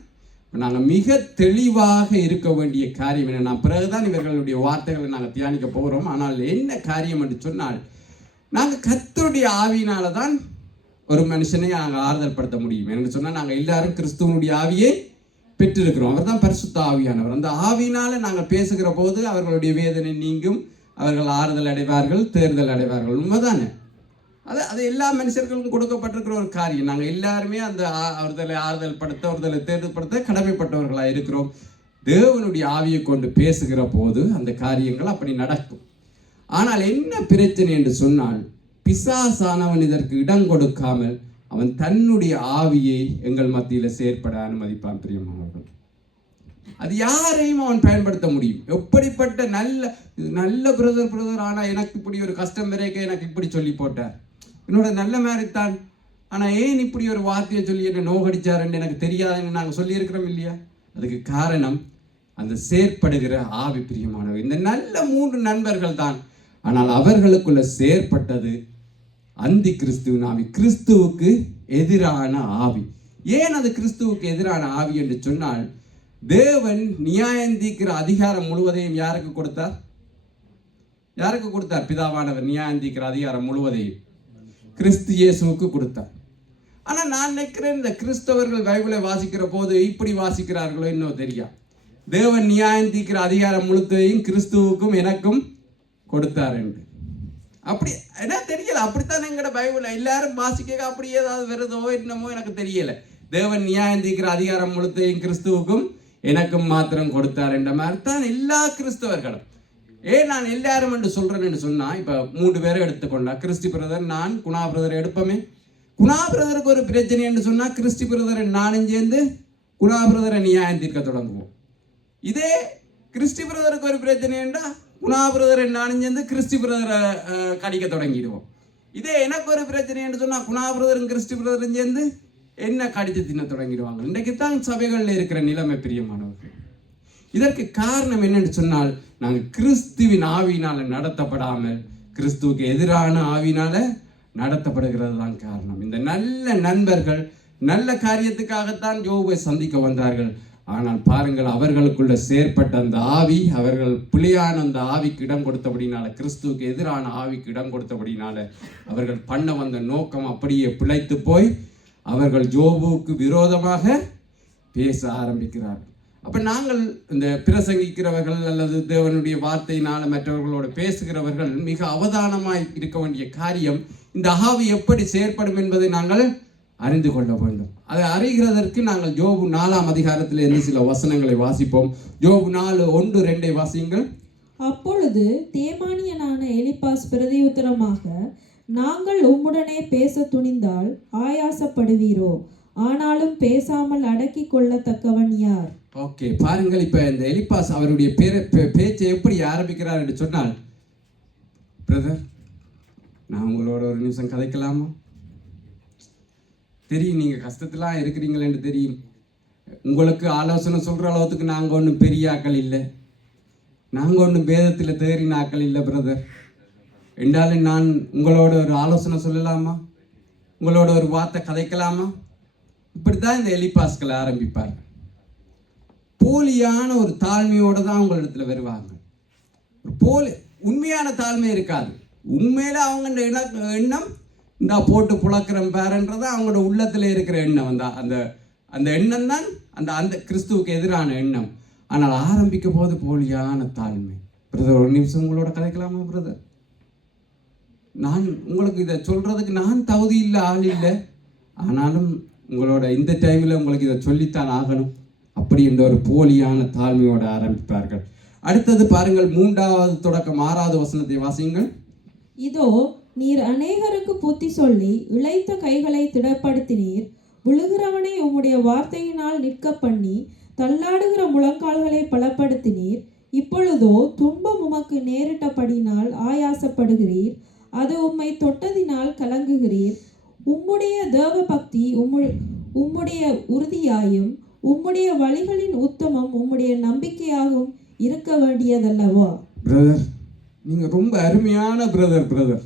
நாங்கள் மிக தெளிவாக இருக்க வேண்டிய காரியம் என்ன, நான் பிறகுதான் இவர்களுடைய வார்த்தைகளை நாங்கள் தியானிக்க போகிறோம். ஆனால் என்ன காரியம் என்று சொன்னால், நாங்கள் கர்த்தருடைய ஆவியினால தான் ஒரு மனுஷனை நாங்கள் ஆறுதல் படுத்த முடியும். என்று சொன்னால் நாங்கள் எல்லாரும் கிறிஸ்துவனுடைய ஆவியை பெற்றிருக்கிறோம். அவர் தான் பரிசுத்த ஆவியானவர். அந்த ஆவியினால நாங்கள் பேசுகிற போது அவர்களுடைய வேதனை நீங்கும், அவர்கள் ஆறுதல் அடைவார்கள், தேர்தல் அடைவார்கள். உண்மைதானே? அது எல்லா மனுஷர்களுக்கும் கொடுக்கப்பட்டிருக்கிற ஒரு காரியம். நாங்கள் எல்லாருமே அந்த ஒருதலை ஆறுதல் படுத்த, ஒருதலை தேர்தல் படுத்த கடமைப்பட்டவர்களாக இருக்கிறோம். தேவனுடைய ஆவியை கொண்டு பேசுகிற போது அந்த காரியங்கள் அப்படி நடக்கும். ஆனால் என்ன பிரச்சனை என்று சொன்னால், பிசாசானவன் இதற்கு இடம் கொடுக்காமல் அவன் தன்னுடைய ஆவியை எங்கள் மத்தியில் செயற்பட அனுமதிப்பான். பிரியமானவர்கள், அது யாரையும் அவன் பயன்படுத்த முடியும். எப்படிப்பட்ட நல்ல பிரதர் ஆனால் எனக்கு இப்படி ஒரு கஷ்டம் வரைக்க எனக்கு இப்படி சொல்லி போட்டார், என்னோட நல்ல மாதிரித்தான், ஆனால் ஏன் இப்படி ஒரு வார்த்தையை சொல்லி என்ன நோகடிச்சாருன்னு எனக்கு தெரியாதுன்னு நாங்கள் சொல்லியிருக்கிறோம் இல்லையா? அதுக்கு காரணம் அந்த செயற்படுகிற ஆவி பிரியமானவர். இந்த நல்ல 3 நண்பர்கள் தான். ஆனால் அவர்களுக்குள்ள செயற்பட்டது அந்தி கிறிஸ்துவின் ஆவி, கிறிஸ்துவுக்கு எதிரான ஆவி. ஏன் அது கிறிஸ்துவுக்கு எதிரான ஆவி என்று சொன்னால், தேவன் நியாயந்தீர்க்கிற அதிகாரம் முழுவதையும் யாருக்கு கொடுத்தார்? யாருக்கு கொடுத்தார்? பிதாவானவர் நியாயந்தீர்க்கிற அதிகாரம் முழுவதையும் கிறிஸ்து இயேசுவுக்கு கொடுத்தார். ஆனால் நான் நினைக்கிறேன், இந்த கிறிஸ்தவர்கள் பைபிளை வாசிக்கிற போது இப்படி வாசிக்கிறார்களோ இன்னும் தெரியா, தேவன் நியாயந்தீர்க்கிற அதிகாரம் முழுவதையும் கிறிஸ்துவுக்கும் எனக்கும் கொடுத்தார் என்று. அப்படி என்ன தெரியல, அப்படித்தான் எங்கட பைபிள் எல்லாரும் வாசிக்க அப்படி ஏதாவது வருதோ என்னமோ எனக்கு தெரியல. தேவன் நியாயந்தீர்க்கிற அதிகாரம் முழுவதையும் கிறிஸ்துவுக்கும் எனக்கும் மாத்திரம் கொடுத்தார் என்ற மாதிரி தான் எல்லா கிறிஸ்தவர்களும். ஏன் நான் எல்லாரும் என்று சொல்றேன்னு சொன்னா, இப்ப 3 பேரை எடுத்துக்கொண்டா, கிறிஸ்டி பிரதர், நான், குணா பிரதர் எடுப்போமே. குணா பிரதருக்கு ஒரு பிரச்சனை என்று சொன்னா, கிறிஸ்டி பிரதரை நானும் சேர்ந்து குணா பிரதரை நியாயம் தீர்க்க தொடங்குவோம். இதே கிறிஸ்டி பிரதருக்கு ஒரு பிரச்சனை என்றா, குணா பிரதரை நானும் சேர்ந்து கிறிஸ்டி பிரதரை கடிக்க தொடங்கிடுவோம். இதே எனக்கு ஒரு பிரச்சனை என்று சொன்னா, குணா பிரதரும் கிறிஸ்டி பிரதரும் சேர்ந்து என்ன கடித்து தின்ன தொடங்கிடுவாங்க. இன்றைக்கு தான் சபைகளில் இருக்கிற நிலைமை பிரியமானவர்கள். இதற்கு காரணம் என்னன்னு சொன்னால், நாங்கள் கிறிஸ்துவின் ஆவியினால நடத்தப்படாமல் கிறிஸ்துவுக்கு எதிரான ஆவியினால நடத்தப்படுகிறது தான் காரணம். இந்த நல்ல நண்பர்கள் நல்ல காரியத்துக்காகத்தான் யோபை சந்திக்க வந்தார்கள். ஆனால் பாருங்கள், அவர்களுக்குள்ள செயற்பட்ட அந்த ஆவி, அவர்கள் பிழையான அந்த ஆவிக்கு இடம் கொடுத்தபடினால, கிறிஸ்துவுக்கு எதிரான ஆவிக்கு இடம் கொடுத்தபடினால, அவர்கள் பண்ண வந்த நோக்கம் அப்படியே பிழைத்து போய் அவர்கள் யோபுவுக்கு விரோதமாக பேச ஆரம்பிக்கிறார்கள். அப்ப நாங்கள் இந்த பிரசங்கிக்கிறவர்கள் அல்லது தேவனுடைய வார்த்தையினால மற்றவர்களோடு பேசுகிறவர்கள் மிக அவதானமாய் இருக்க வேண்டிய காரியம், இந்த ஆவி எப்படி செயற்படும் என்பதை நாங்கள் அறிந்து கொள்ள வேண்டும். அதை அறிகிறதற்கு நாங்கள் யோபு 4ஆம் அதிகாரத்தில் இருந்து சில வசனங்களை வாசிப்போம். யோபு 4:1-2 வாசியுங்கள். அப்பொழுது தேமானியனான எலிப்பாஸ் பிரதியுத்தரமாக, நாங்கள் உம்முடனே பேச துணிந்தால் ஆயாசப்படுவீரோ? ஆனாலும் பேசாமல் அடக்கி கொள்ளத்தக்கவன் யார்? ஓகே, பாருங்கள், இப்ப இந்த எலிப்பாஸ் அவருடைய பேச்சை எப்படி ஆரம்பிக்கிறார் என்று சொன்னால், பிரதர், நான் உங்களோட ஒரு நிமிஷம் கதைக்கலாமா? தெரியும் நீங்க கஷ்டத்திலாம் இருக்கிறீங்களேன்னு தெரியும். உங்களுக்கு ஆலோசனை சொல்ற அளவுக்கு நாங்க ஒன்றும் பெரிய ஆக்கள் இல்லை, நாங்க ஒன்றும் வேதத்தில் தேறின ஆக்கள் இல்லை பிரதர். என்றாலும் நான் உங்களோட ஒரு ஆலோசனை சொல்லலாமா? உங்களோட ஒரு வார்த்தை கதைக்கலாமா? இப்படித்தான் இந்த எலிப்பாஸ்களை ஆரம்பிப்பார். போலியான ஒரு தாழ்மையோடு தான் உங்களிடத்துல வருவாங்க. உண்மையான தாழ்மை இருக்காது. உண்மையில அவங்க எண்ணம் இந்த போட்டு புழக்கிறேன் பேரன்றதான் அவங்களோட உள்ளத்துல இருக்கிற எண்ணம். அந்த எண்ணம் தான் அந்த கிறிஸ்துவுக்கு எதிரான எண்ணம். ஆனால் ஆரம்பிக்க போது போலியான தாழ்மை. பிரதர், ஒரு நிமிஷம் உங்களோட கதைக்கலாமா பிரதர்? நான் உங்களுக்கு இதை சொல்றதுக்கு நான் தகுதி இல்லை, ஆள் இல்லை. ஆனாலும் உங்களோட இந்த டைமில் உங்களுக்கு இதை சொல்லித்தான் ஆகணும். அப்படி என்ற ஒரு போலியான தாழ்மையோடு ஆரம்பிப்பார்கள். அடுத்தது பாருங்கள், 3வது தொடக்கம் 6வது வசனத்தை வாசியுங்கள். இதோ நீர் அநேகருக்கு புத்தி சொல்லி இளைத்த கைகளை திடப்படுத்தினீர். விழுகிறவனை உம்முடைய வார்த்தையினால் நிற்க பண்ணி தள்ளாடுகிற முழங்கால்களை பலப்படுத்தினீர். இப்பொழுதோ துன்பம் உமக்கு நேரிட்டபடினால் ஆயாசப்படுகிறீர். அது உம்மை தொட்டதினால் கலங்குகிறீர். உம்முடைய தேவ பக்தி உம்முடைய உறுதியாயும் உம்முடைய வழிகளின் உத்தமம் உம்முடைய நம்பிக்கையாகவும் இருக்க வேண்டியதல்லவா? பிரதர், நீங்க ரொம்ப அருமையான பிரதர்.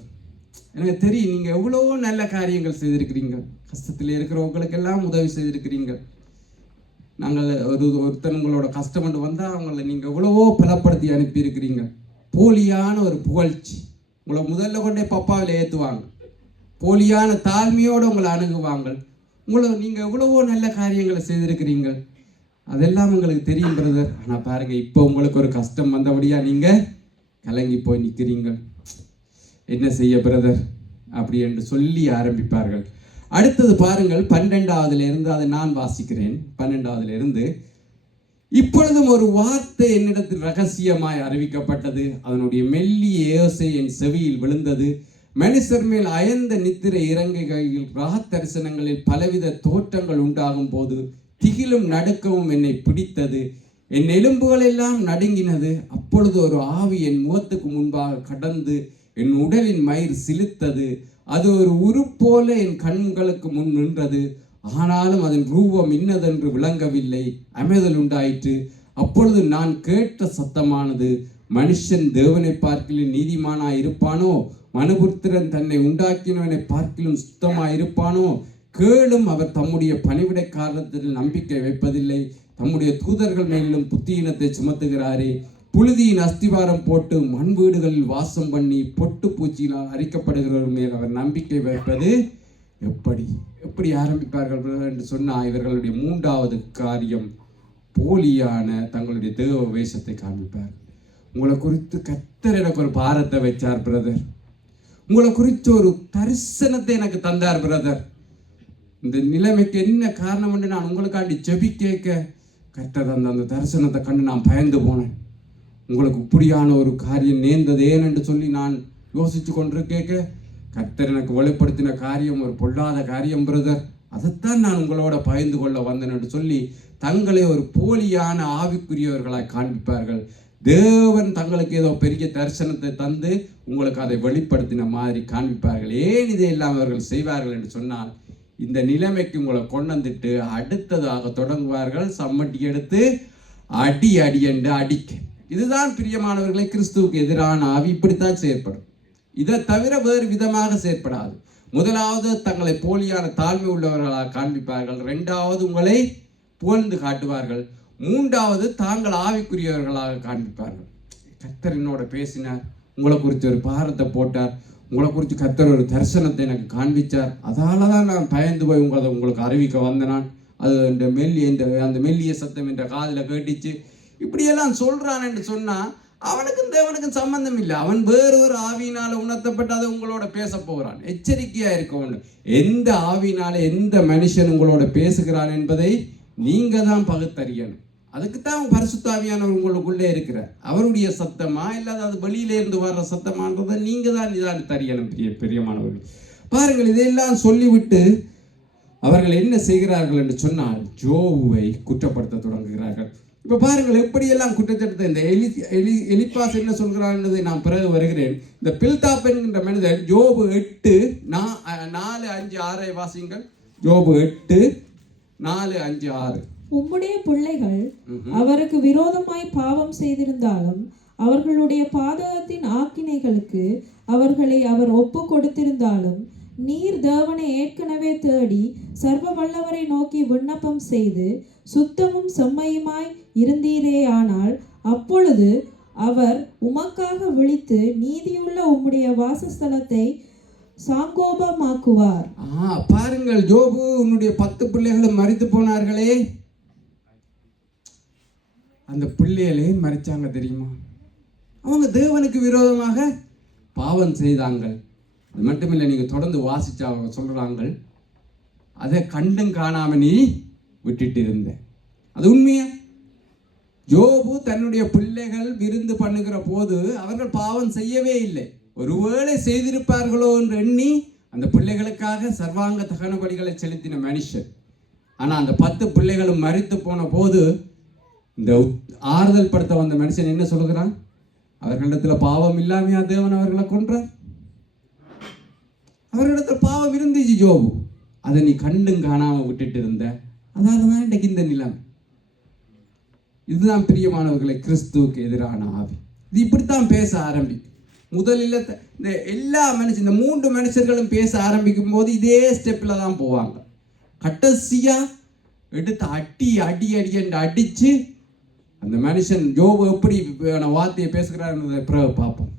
எனக்கு தெரியும், நீங்க எவ்வளோ நல்ல காரியங்கள் செய்திருக்கிறீங்க. கஷ்டத்தில் இருக்கிறவங்களுக்கெல்லாம் உதவி செய்திருக்கிறீங்க. நாங்கள் ஒருத்தன் உங்களோட கஷ்டம் வந்தால் அவங்கள நீங்கள் எவ்வளவோ பலப்படுத்தி அனுப்பியிருக்கிறீங்க. போலியான ஒரு புகழ்ச்சி, உங்களை முதல்ல கொண்டே பப்பாவில் ஏற்றுவாங்க. போலியான தாழ்மையோடு உங்களை அணுகுவாங்க. நீங்கள் எவ்வளவோ நல்ல காரியங்களை செய்திருக்கிறீங்க. அதெல்லாம் உங்களுக்கு தெரியும் பிரதர். ஆனால் பாருங்க, இப்போ உங்களுக்கு ஒரு கஷ்டம் வந்தபடியா நீங்கள் கலங்கி போய் நிற்கிறீங்க. என்ன செய்ய பிரதர் அப்படி என்று சொல்லி ஆரம்பிப்பார்கள். அடுத்தது பாருங்கள், 12வது இருந்து, அதை நான் வாசிக்கிறேன். 12வது இருந்து, இப்பொழுதும் ஒரு வார்த்தை என்னிடத்தில் ரகசியமாய் அறிவிக்கப்பட்டது. அதனுடைய மெல்லிய ஓசை என் செவியில் விழுந்தது. மனுஷர் மேல் அயர்ந்த நித்திரை இறங்குகையில் தரிசனங்களில் பலவித தோற்றங்கள் உண்டாகும் போது திகிலும் நடுக்கமும் என்னை பிடித்தது. என் எலும்புகள் எல்லாம் நடுங்கினது. அப்பொழுது ஒரு ஆவி என் முகத்துக்கு முன்பாக கடந்து என் உடலின் மயிர் சிலித்தது. அது ஒரு உருப்போல என் கண்களுக்கு முன் நின்றது. ஆனாலும் அதன் ரூபம் இன்னதென்று விளங்கவில்லை. அமைதல் உண்டாயிற்று. அப்பொழுது நான் கேட்ட சத்தமானது, மனுஷன் தேவனை பார்க்கிலும் நீதிமானாய் இருப்பானோ? மனுபுத்திரன் தன்னை உண்டாக்கினவனை பார்க்கிலும் சுத்தமாய் இருப்பானோ? கேளும், அவர் தம்முடைய பணிவிடை காரணத்தில் நம்பிக்கை வைப்பதில்லை, தம்முடைய தூதர்கள் மேலும் புத்தியினத்தை சுமத்துகிறாரே. புழுதியின் அஸ்திவாரம் போட்டு மண் வீடுகளில் வாசம் பண்ணி பொட்டு பூச்சியினால் அரிக்கப்படுகிறவர் மேல் அவர் நம்பிக்கை வைப்பது எப்படி? எப்படி ஆரம்பிப்பார்கள் என்று சொன்னால், இவர்களுடைய மூன்றாவது காரியம் போலியான தங்களுடைய தேவ வேஷத்தை காண்பிப்பார். உங்களை குறித்து கர்த்தர் எனக்கு ஒரு பாரத்தை வச்சார் பிரதர், உங்களை குறித்து ஒரு தரிசனத்தை எனக்கு தந்தார் பிரதர். இந்த நிலைமைக்கு என்ன காரணம் என்று நான் உங்களுக்காண்டி ஜெபி கேட்க கர்த்தர் அந்த தரிசனத்தை கண்டு நான் பயந்து போனேன். உங்களுக்கு இப்படியான ஒரு காரியம் நேர்ந்தது ஏன் என்று சொல்லி நான் யோசித்து கொண்டு கேட்க, கர்த்தர் எனக்கு வெளிப்படுத்தின காரியம் ஒரு பொல்லாத காரியம் பிரதர், அதைத்தான் நான் உங்களோட பயந்து கொள்ள வந்தேன் என்று சொல்லி தங்களை ஒரு போலியான ஆவிக்குரியவர்களாய் காண்பிப்பார்கள். தேவன் தங்களுக்கு ஏதோ பெரிய தரிசனத்தை தந்து உங்களுக்கு அதை வெளிப்படுத்தின மாதிரி காண்பிப்பார்கள். ஏன் இதையெல்லாம் அவர்கள் செய்வார்கள் என்று சொன்னால், இந்த நிலைமைக்கு உங்களை கொண்டு வந்துட்டு அடுத்ததாக தொடங்குவார்கள் சம்மட்டி எடுத்து அடி அடி என்று அடிக்க. இதுதான் பிரியமானவர்களை கிறிஸ்துவுக்கு எதிரான ஆவி இப்படித்தான் செயற்படும். இதை தவிர வேறு விதமாக செயற்படாது. முதலாவது தங்களை போலியான தாழ்மை உள்ளவர்களாக காண்பிப்பார்கள், இரண்டாவது உங்களை புகழ்ந்து காட்டுவார்கள், மூன்றாவது தாங்கள் ஆவிக்குரியவர்களாக காண்பிப்பார்கள். கர்த்தர் என்னோட பேசினார், உங்களை குறித்து ஒரு பாரத்தை போட்டார், உங்களை குறித்து கர்த்தர் ஒரு தரிசனத்தை எனக்கு காண்பிச்சார், அதால தான் நான் பயந்து போய் உங்களுக்கு அறிவிக்க வந்தேன். அது அந்த மெல்லிய சத்தம் என்ற காதில் கேட்டுச்சு. இப்படியெல்லாம் சொல்றான் என்று சொன்னால் அவனுக்கும் தேவனுக்கும் சம்பந்தம் இல்லை. அவன் வேறொரு ஆவியினால உணர்த்தப்பட்டு அதை உங்களோட பேச போகிறான். எச்சரிக்கையா இருக்க வேண்டும். எந்த ஆவியினால எந்த மனுஷன் உங்களோட பேசுகிறான் என்பதை நீங்க தான் பகுத்தறியணும். அதுக்குத்தான் பரிசுத்த ஆவியானவர் உங்களுக்குள்ளே இருக்கிறார். அவருடைய சத்தமா இல்லாத அது வெளியில இருந்து வர்ற சத்தமான்றதை நீங்க தான் இதான் தெரியணும். பிரியமானவர்கள் பாருங்கள், இதையெல்லாம் சொல்லிவிட்டு அவர்கள் என்ன செய்கிறார்கள் என்று சொன்னால் ஜோபுவை குற்றப்படுத்த தொடங்குகிறார்கள். இப்போ பாருங்கள் எப்படியெல்லாம் குற்றச்சாட்டு. இந்த எலிப்பாஸ் என்ன சொல்கிறார் என்பதை நான் பிறகு வருகிறேன். இந்த பில்தாப் என்கின்ற மனிதர் ஜோபு 8:4-5-6 வாசிங்கள். ஜோபு 8:4-5-6. உம்முடைய பிள்ளைகள் அவருக்கு விரோதமாய் பாவம் செய்திருந்தாலும் அவர்களுடைய பாதகத்தின் ஆக்கினைகளுக்கு அவர்களை அவர் ஒப்பு கொடுத்திருந்தாலும் நீர் தேவனை ஏற்கனவே தேடி சர்வ வல்லவரை நோக்கி விண்ணப்பம் செய்து சுத்தமும் செம்மையுமாய் இருந்தீரே. ஆனால் அப்பொழுது அவர் உமக்காக விழித்து நீதியுள்ள உம்முடைய வாசஸ்தலத்தை சாங்கோபமாக்குவார். பாருங்கள், ஜோபு உன்னுடைய 10 பிள்ளைகளும் மரித்து போனார்களே, அந்த பிள்ளைகளே மரிச்சாங்க தெரியுமா? அவங்க தேவனுக்கு விரோதமாக பாவம் செய்தாங்க. அது மட்டும் இல்லை, நீங்க தொடர்ந்து வாசிச்சா அவங்க சொல்றாங்க, அதை கண்டும் காணாம நீ விட்டுட்டு இருந்த. அது உண்மையா? ஜோபு தன்னுடைய பிள்ளைகள் விருந்து பண்ணுகிற போது அவர்கள் பாவம் செய்யவே இல்லை. ஒருவேளை செய்திருப்பார்களோ என்று எண்ணி அந்த பிள்ளைகளுக்காக சர்வாங்க தகன பலிகளை செலுத்தின மனுஷன். ஆனால் அந்த 10 பிள்ளைகளும் மரித்து போன போது இந்த ஆறுதல் படுத்த வந்த மனுஷன் என்ன சொல்லுகிறான்? அவர்களிடத்தில் பாவம் இல்லாமையா தேவன் அவர்களை கொன்றார்? அவர்களிடத்தில் பாவம் இருந்துச்சு ஜோபு, அதை நீ கண்டும் காணாம விட்டுட்டு இருந்த. அதாவது தான் இன்றைக்கு இந்த நிலைமை. இதுதான் பிரியமானவர்களை கிறிஸ்துவுக்கு எதிரான ஆவி. இது இப்படித்தான் பேச ஆரம்பிக்கும். முதலில் இந்த எல்லா மனுஷன், இந்த 3 மனுஷர்களும் பேச ஆரம்பிக்கும் போது இதே ஸ்டெப்பில் தான் போவாங்க. கடைசியா எடுத்து அடி அடி அடி என்று அடிச்சு அந்த மனுஷன் ஜோபு எப்படி வார்த்தையை பேசுகிறார் பிறகு பார்ப்போம்.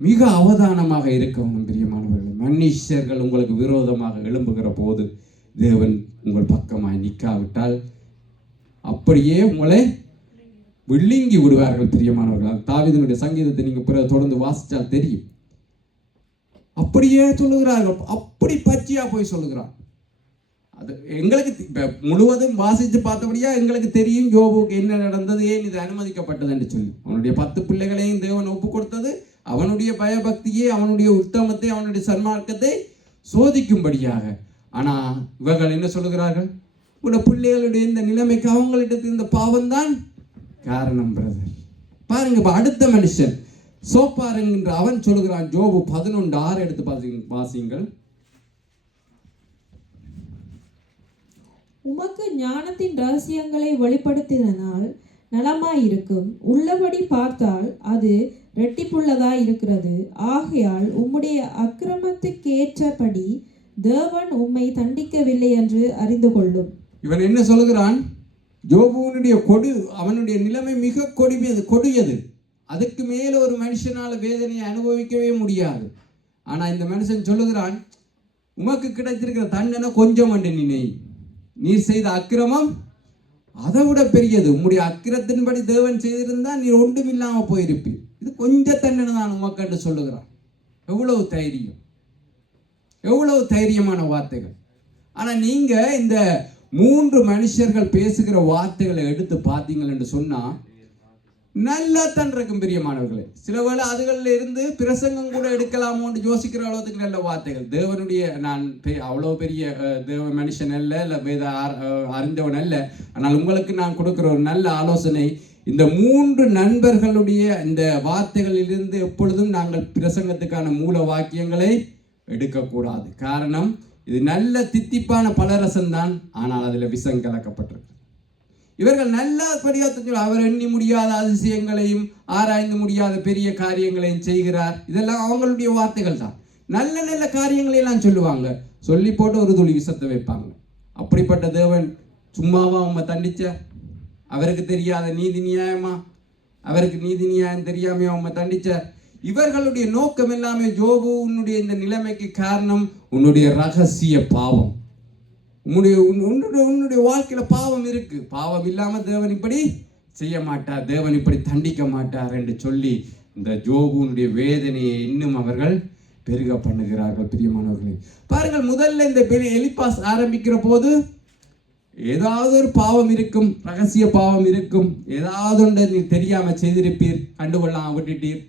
மிக அவதானமாக இருக்கணும் பிரியமானவர்கள். மனுஷர்கள் உங்களுக்கு விரோதமாக எழும்புகிற போது தேவன் உங்கள் பக்கமாய் நிற்காவிட்டால் அப்படியே உங்களை விழுங்கி விடுவார்கள் பிரியமானவர்கள். தாவீதினுடைய சங்கீதத்தை நீங்க பிறகு தொடர்ந்து வாசிச்சால் தெரியும். அப்படியே சொல்லுகிறார்கள், அப்படி பச்சையா போய் சொல்லுகிறார். அது எங்களுக்கு முழுவதும் வாசித்து பார்த்தபடியா எங்களுக்கு தெரியும் யோபுக்கு என்ன நடந்தது, ஏன் இது அனுமதிக்கப்பட்டது என்று சொல்லி. அவனுடைய 10 பிள்ளைகளையும் தேவன் ஒப்பு கொடுத்தது அவனுடைய பயபக்தியை, அவனுடைய உத்தமத்தை, அவனுடைய சன்மார்க்கத்தை சோதிக்கும்படியாக. ஆனா இவர்கள் என்ன சொல்லுகிறார்கள்? உங்களுடைய பிள்ளைகளுடைய இந்த நிலைமைக்கு அவங்களிடத்தில் இந்த பாவம் தான் காரணம் பிரதர். பாருங்க, அடுத்த மனுஷன் சோப்பார் என்கின்ற அவன் சொல்லுகிறான். ஜோபு 11:6 எடுத்து வாசியுங்கள். உமக்கு ஞானத்தின் ரகசியங்களை வெளிப்படுத்தினால் நலமாயிருக்கும். உள்ளபடி பார்த்தால் அது இரட்டிப்புள்ளதாய் இருக்கிறது. ஆகையால் உம்முடைய அக்கிரமத்துக்கேற்றபடி தேவன் உம்மை தண்டிக்கவில்லை என்று அறிந்து கொள்ளும். இவன் என்ன சொல்லுகிறான்? யோபுவினுடைய அவனுடைய நிலைமை மிக கொடியது. அதுக்கு மேல ஒரு மனுஷனால வேதனையை அனுபவிக்கவே முடியாது. ஆனா இந்த மனுஷன் சொல்லுகிறான், உமக்கு கிடைத்திருக்கிற தண்டனை கொஞ்சம் அண்டு நினை, நீர் செய்த அக்கிரமம் அதை விட பெரியது. உம்முடைய அக்கிரத்தின்படி தேவன் செய்திருந்தா நீர் ஒன்றும் இல்லாம போயிருப்பி. இது கொஞ்சம் தண்டனை தான் உமக்கு என்று சொல்லுகிறான். எவ்வளவு தைரியம், எவ்வளவு தைரியமான வார்த்தைகள். ஆனா நீங்க இந்த 3 மனுஷர்கள் பேசுகிற வார்த்தைகளை எடுத்து பார்த்தீங்கள் என்று சொன்னா நல்லா தான் இருக்கும் பிரியமானவர்களே. சில வேளை அதுகளில் இருந்து பிரசங்கம் கூட எடுக்கலாமோன்னு யோசிக்கிற அளவுக்கு நல்ல வார்த்தைகள். தேவனுடைய நான் அவ்வளோ பெரிய தேவ மனுஷன் அல்ல, இல்லை வேத அறிந்தவன் அல்ல. ஆனால் உங்களுக்கு நான் கொடுக்குற ஒரு நல்ல ஆலோசனை, இந்த 3 நண்பர்களுடைய இந்த வார்த்தைகளிலிருந்து எப்பொழுதும் நாங்கள் பிரசங்கத்துக்கான மூல வாக்கியங்களை எடுக்கக்கூடாது. காரணம், இது நல்ல தித்திப்பான பலரசம்தான், ஆனால் அதில் விஷம் கலக்கப்பட்டிருக்கு. இவர்கள் நல்லபடியாக அவர் எண்ணி முடியாத அதிசயங்களையும் ஆராய்ந்து முடியாத பெரிய காரியங்களையும் செய்கிறார். இதெல்லாம் அவங்களுடைய வார்த்தைகள் தான். நல்ல நல்ல காரியங்களையெல்லாம் சொல்லுவாங்க, சொல்லி போட்டு ஒரு துளி விஷத்தை வைப்பாங்க. அப்படிப்பட்ட தேவன் சும்மாவா அவங்க தண்டிச்சார்? அவருக்கு தெரியாத நீதி நியாயமா? அவருக்கு நீதி நியாயம் தெரியாமையா அவங்க தண்டிச்சார்? இவர்களுடைய நோக்கம் எல்லாமே, யோபு உன்னுடைய இந்த நிலைமைக்கு காரணம் உன்னுடைய ரகசிய பாவம். உன்னுடைய வாழ்க்கையில பாவம் இருக்கு. பாவம் இல்லாம தேவன் இப்படி செய்ய மாட்டார், தேவன் இப்படி தண்டிக்க மாட்டார் என்று சொல்லி இந்த யோபுனுடைய வேதனையை இன்னும் அவர்கள் பெருக பண்ணுகிறார்கள். பிரியமானவர்களே, பாருங்கள், முதல்ல இந்த எலிப்பாஸ் ஆரம்பிக்கிற போது ஏதாவது ஒரு பாவம் இருக்கும், ரகசிய பாவம் இருக்கும், ஏதாவது ஒன்று நீ தெரியாம செய்திருப்பீர், கண்டுகொள்ளாம விட்டுட்டீர்.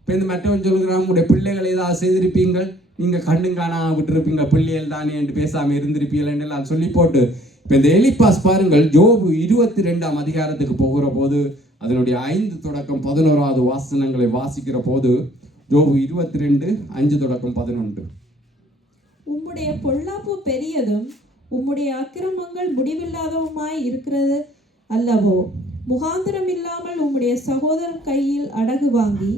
இப்போ இந்த மற்றவன் சொல்லுகிறான், உங்களுடைய பிள்ளைகள் ஏதாவது செய்திருப்பீங்கள், நீங்கள் கண்டுங்காணாம விட்டுருப்பீங்க, பிள்ளைகள் தானே என்று பேசாமல் இருந்திருப்பீர்கள் என்றெல்லாம் சொல்லி போட்டு, இப்போ இந்த எலிப்பாஸ் பாருங்கள், யோபு 22ஆம் அதிகாரத்துக்கு போகிற போது அதனுடைய 5 தொடக்கம் 11வது வாசனங்களை வாசிக்கிற போது, யோபு 22 5 தொடக்கம் 11. உம்முடைய பொல்லாப்பு பெரியதும் உம்முடைய அக்கிரமங்கள் முடிவில்லாதவுமாய் இருக்கிறது அல்லவோ? முகாந்திரம் இல்லாமல் உம்முடைய சகோதரர் கையில் அடகு வாங்கி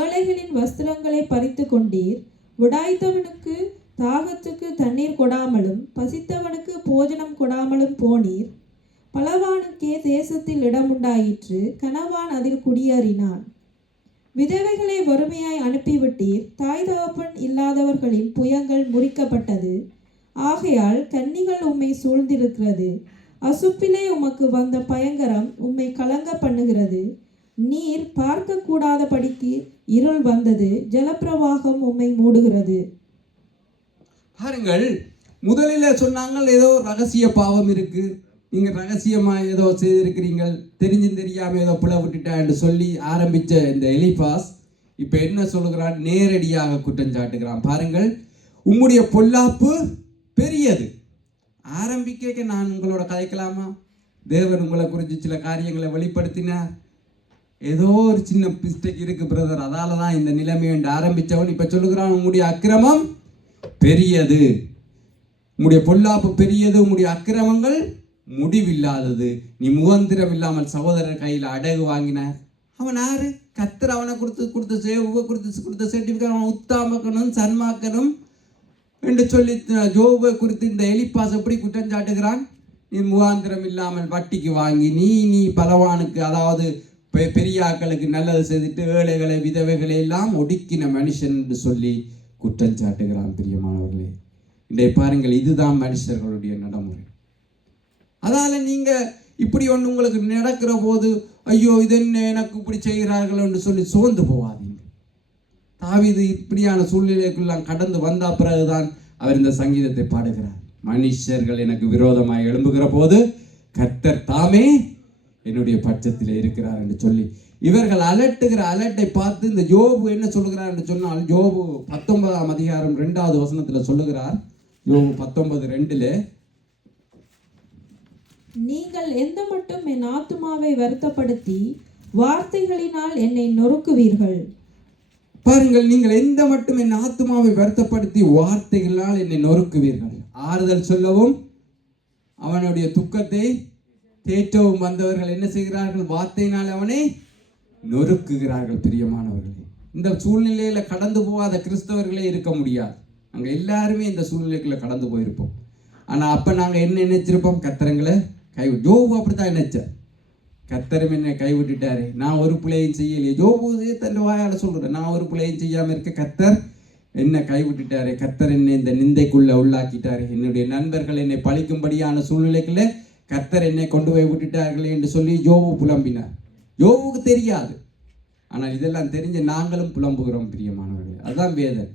ஏழைகளின் வஸ்திரங்களை பறித்து கொண்டீர். விடாய்த்தவனுக்கு தாகத்துக்கு தண்ணீர் கொடாமலும் பசித்தவனுக்கு போஜனம் கொடாமலும் போனீர். பலவானுக்கே தேசத்தில் இடமுண்டாயிற்று, கனவான் அதில் குடியேறினான். விதவைகளை வறுமையாய் அனுப்பிவிட்டீர், தாய் தகப்பன் இல்லாதவர்களின் புயங்கள் முறிக்கப்பட்டது. ஆகையால் கன்னிகள் உம்மை சூழ்ந்திருக்கிறது. அசுப்பிலே உமக்கு வந்த பயங்கரம் உம்மை கலங்க பண்ணுகிறது. நீர் பார்க்க கூடாதபடிக்கு இருள் வந்தது, ஜலப்பிரவாகம் உம்மை மூடுகிறது. பாருங்கள், முதலில் சொன்னாங்க ஏதோ ரகசிய பாவம் இருக்கு, நீங்க ரகசியமா ஏதோ செய்திருக்கிறீங்கள், தெரிஞ்சும் தெரியாம ஏதோ பிழை விட்டுட்டா என்று சொல்லி ஆரம்பிச்ச இந்த எலிபாஸ் இப்ப என்ன சொல்லுகிறான்? நேரடியாக குற்றம் சாட்டுகிறான். பாருங்கள், உம்முடைய பொல்லாப்பு பெரியது. ஆரம்பிக்க நான் உங்களோட கதைக்கலாமா? தேவன் உங்களை குறித்து சில காரியங்களை வெளிப்படுத்தினார், ஏதோ ஒரு சின்ன மிஸ்டேக் இருக்கு பிரதர், அதால தான் இந்த நிலைமை என்று ஆரம்பிச்சவன் இப்ப சொல்லுகிறான், உங்களுடைய அக்கிரமம் பெரியது, உங்களுடைய பொல்லாப்பு பெரியது, உங்களுடைய அக்கிரமங்கள் முடிவில்லாதது. நீ முகந்திரம் இல்லாமல் சகோதரர் கையில் அடகு வாங்கினார். அவன் யாரு? கத்தர் அவனை கொடுத்த சர்டிபிகேட் அவனை உத்தாமக்கணும், சன்மாக்கணும் என்று சொல்லி ஜோபை குறித்து இந்த எலிப்பாஸ் எப்படி குற்றம் சாட்டுகிறான்? நீ முகாந்திரம் இல்லாமல் வட்டிக்கு வாங்கி நீ பலவானுக்கு, அதாவது பெரியாக்களுக்கு நல்லது செய்துட்டு ஏழைகளை விதவைகளை எல்லாம் ஒடுக்கின மனுஷன் என்று சொல்லி குற்றம் சாட்டுகிறான். பிரியமானவர்களே, இன்றைய பாருங்கள், இதுதான் மனுஷர்களுடைய நடைமுறை. அதால நீங்க இப்படி ஒன்று உங்களுக்கு நடக்கிற போது, ஐயோ இது என்ன எனக்கு இப்படி செய்கிறார்கள் என்று சொல்லி சோர்ந்து போவாதீங்க. தாவீது இப்படியான சூழ்நிலைக்குள்ளாம் கடந்து வந்த பிறகுதான் அவர் இந்த சங்கீதத்தை பாடுகிறார். மனுஷர்கள் எனக்கு விரோதமாக எழும்புகிற போது கர்த்தர் தாமே என்னுடைய பட்சத்தில் இருக்கிறார் என்று சொல்லி இவர்கள் அலட்டுகிற அலட்டை பார்த்து இந்த யோபு என்ன சொல்லுகிறார் என்று சொன்னால், யோபு 19ஆம் அதிகாரம் 2வது வசனத்தில் சொல்லுகிறார். யோபு 19:2, நீங்கள் எந்த மட்டும் என் ஆத்துமாவை வருத்தப்படுத்தி வார்த்தைகளினால் என்னை நொறுக்குவீர்கள். பாருங்கள், நீங்கள் எந்த மட்டும் என் ஆத்துமாவை வருத்தப்படுத்தி வார்த்தைகளால் என்னை நொறுக்குவீர்கள். ஆறுதல் சொல்லவும் அவனுடைய துக்கத்தை தேற்றவும் வந்தவர்கள் என்ன செய்கிறார்கள்? வார்த்தையினால் அவனை நொறுக்குகிறார்கள். பிரியமானவர்களே, இந்த சூழ்நிலையில கடந்து போகாத கிறிஸ்தவர்களே இருக்க முடியாது. நாங்க எல்லாருமே இந்த சூழ்நிலைக்குள்ள கடந்து போயிருப்போம். ஆனா அப்ப நாங்க என்ன நினைச்சிருப்போம்? கர்த்தரங்களை யோபு அப்படித்தான் நினைச்சார். கர்த்தரும் என்னை கைவிட்டுட்டாரு, நான் ஒரு பிள்ளையும் செய்யலையே. யோபு தன் வாயால சொல்றேன், நான் ஒரு பிள்ளையும் செய்யாம இருக்க, கர்த்தர் என்ன கைவிட்டுட்டாரு, கர்த்தர் என்னை இந்த நிந்தைக்குள்ள உள்ளாக்கிட்டாரு, என்னுடைய நண்பர்கள் என்னை பழிக்கும்படியான சூழ்நிலைக்குள்ள கர்த்தர் என்னை கொண்டு போய் விட்டுட்டார்களே என்று சொல்லி யோபு புலம்பினார். யோபுக்கு தெரியாது, ஆனால் இதெல்லாம் தெரிஞ்ச நாங்களும் புலம்புகிறோம். பிரியமானவர்களே, அதுதான் வேதனை.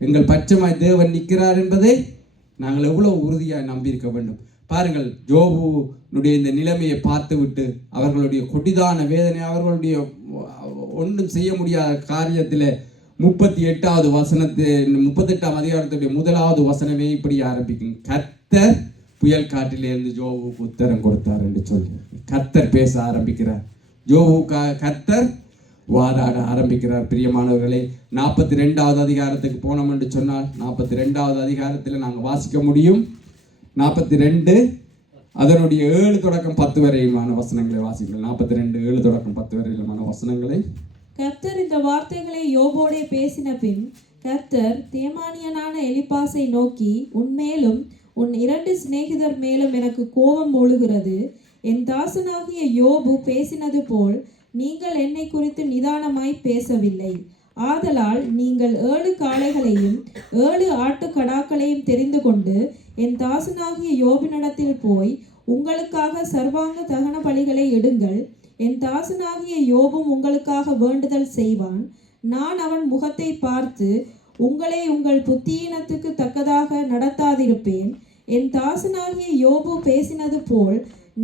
எங்கள் பட்சமாய் தேவன் நிற்கிறார் என்பதை நாங்கள் எவ்வளவு உறுதியாக நம்பியிருக்க வேண்டும். பாருங்கள், யோபுனுடைய இந்த நிலைமையை பார்த்துவிட்டு அவர்களுடைய கொடிதான வேதனை, அவர்களுடைய ஒன்றும் செய்ய முடியாத காரியத்தில் 38வது வசனத்து 38ஆம் அதிகாரத்துடைய 1வது வசனமே இப்படி ஆரம்பிக்கும். கர்த்தர் புயல் காற்றிலிருந்து யோபுவுக்கு உத்தரம் கொடுத்தார் என்று சொல்லி கர்த்தர் பேச ஆரம்பிக்கிறார். யோபுவுக்கு கர்த்தர் வாதாட ஆரம்பிக்கிறார். பிரியமானவர்களே, 42வது அதிகாரத்துக்கு போனோம் என்று சொன்னால் 42வது அதிகாரத்தில் நாங்கள் வாசிக்க முடியும். 42 அதனுடைய 7 தொடக்கம் 10 வரையிலான வசனங்களை வாசிங்கள். 42 7 தொடக்கம் 10 வரையிலான வசனங்களை. கர்த்தர் இந்த வார்த்தைகளை யோபோடே பேசின பின் கர்த்தர் தேமானியனான எலிப்பாசை நோக்கி, உன்மேலும் உன் 2 சிநேகிதர் மேலும் எனக்கு கோபம் மூழுகிறது. என் தாசனாகிய யோபு பேசினது போல் நீங்கள் என்னை குறித்து நிதானமாய் பேசவில்லை. ஆதலால் நீங்கள் 7 காளைகளையும் 7 ஆட்டுக்கடாக்களையும் தெரிந்து கொண்டு என் தாசனாகிய யோபினிடத்தில் போய் உங்களுக்காக சர்வாங்க தகன பலிகளை எடுங்கள். என் தாசனாகிய யோபும் உங்களுக்காக வேண்டுதல் செய்வான். நான் அவன் முகத்தை பார்த்து உங்களை உங்கள் புத்தியினத்துக்கு தக்கதாக நடத்தாதிருப்பேன். என் தாசனாகிய யோபு பேசினது போல்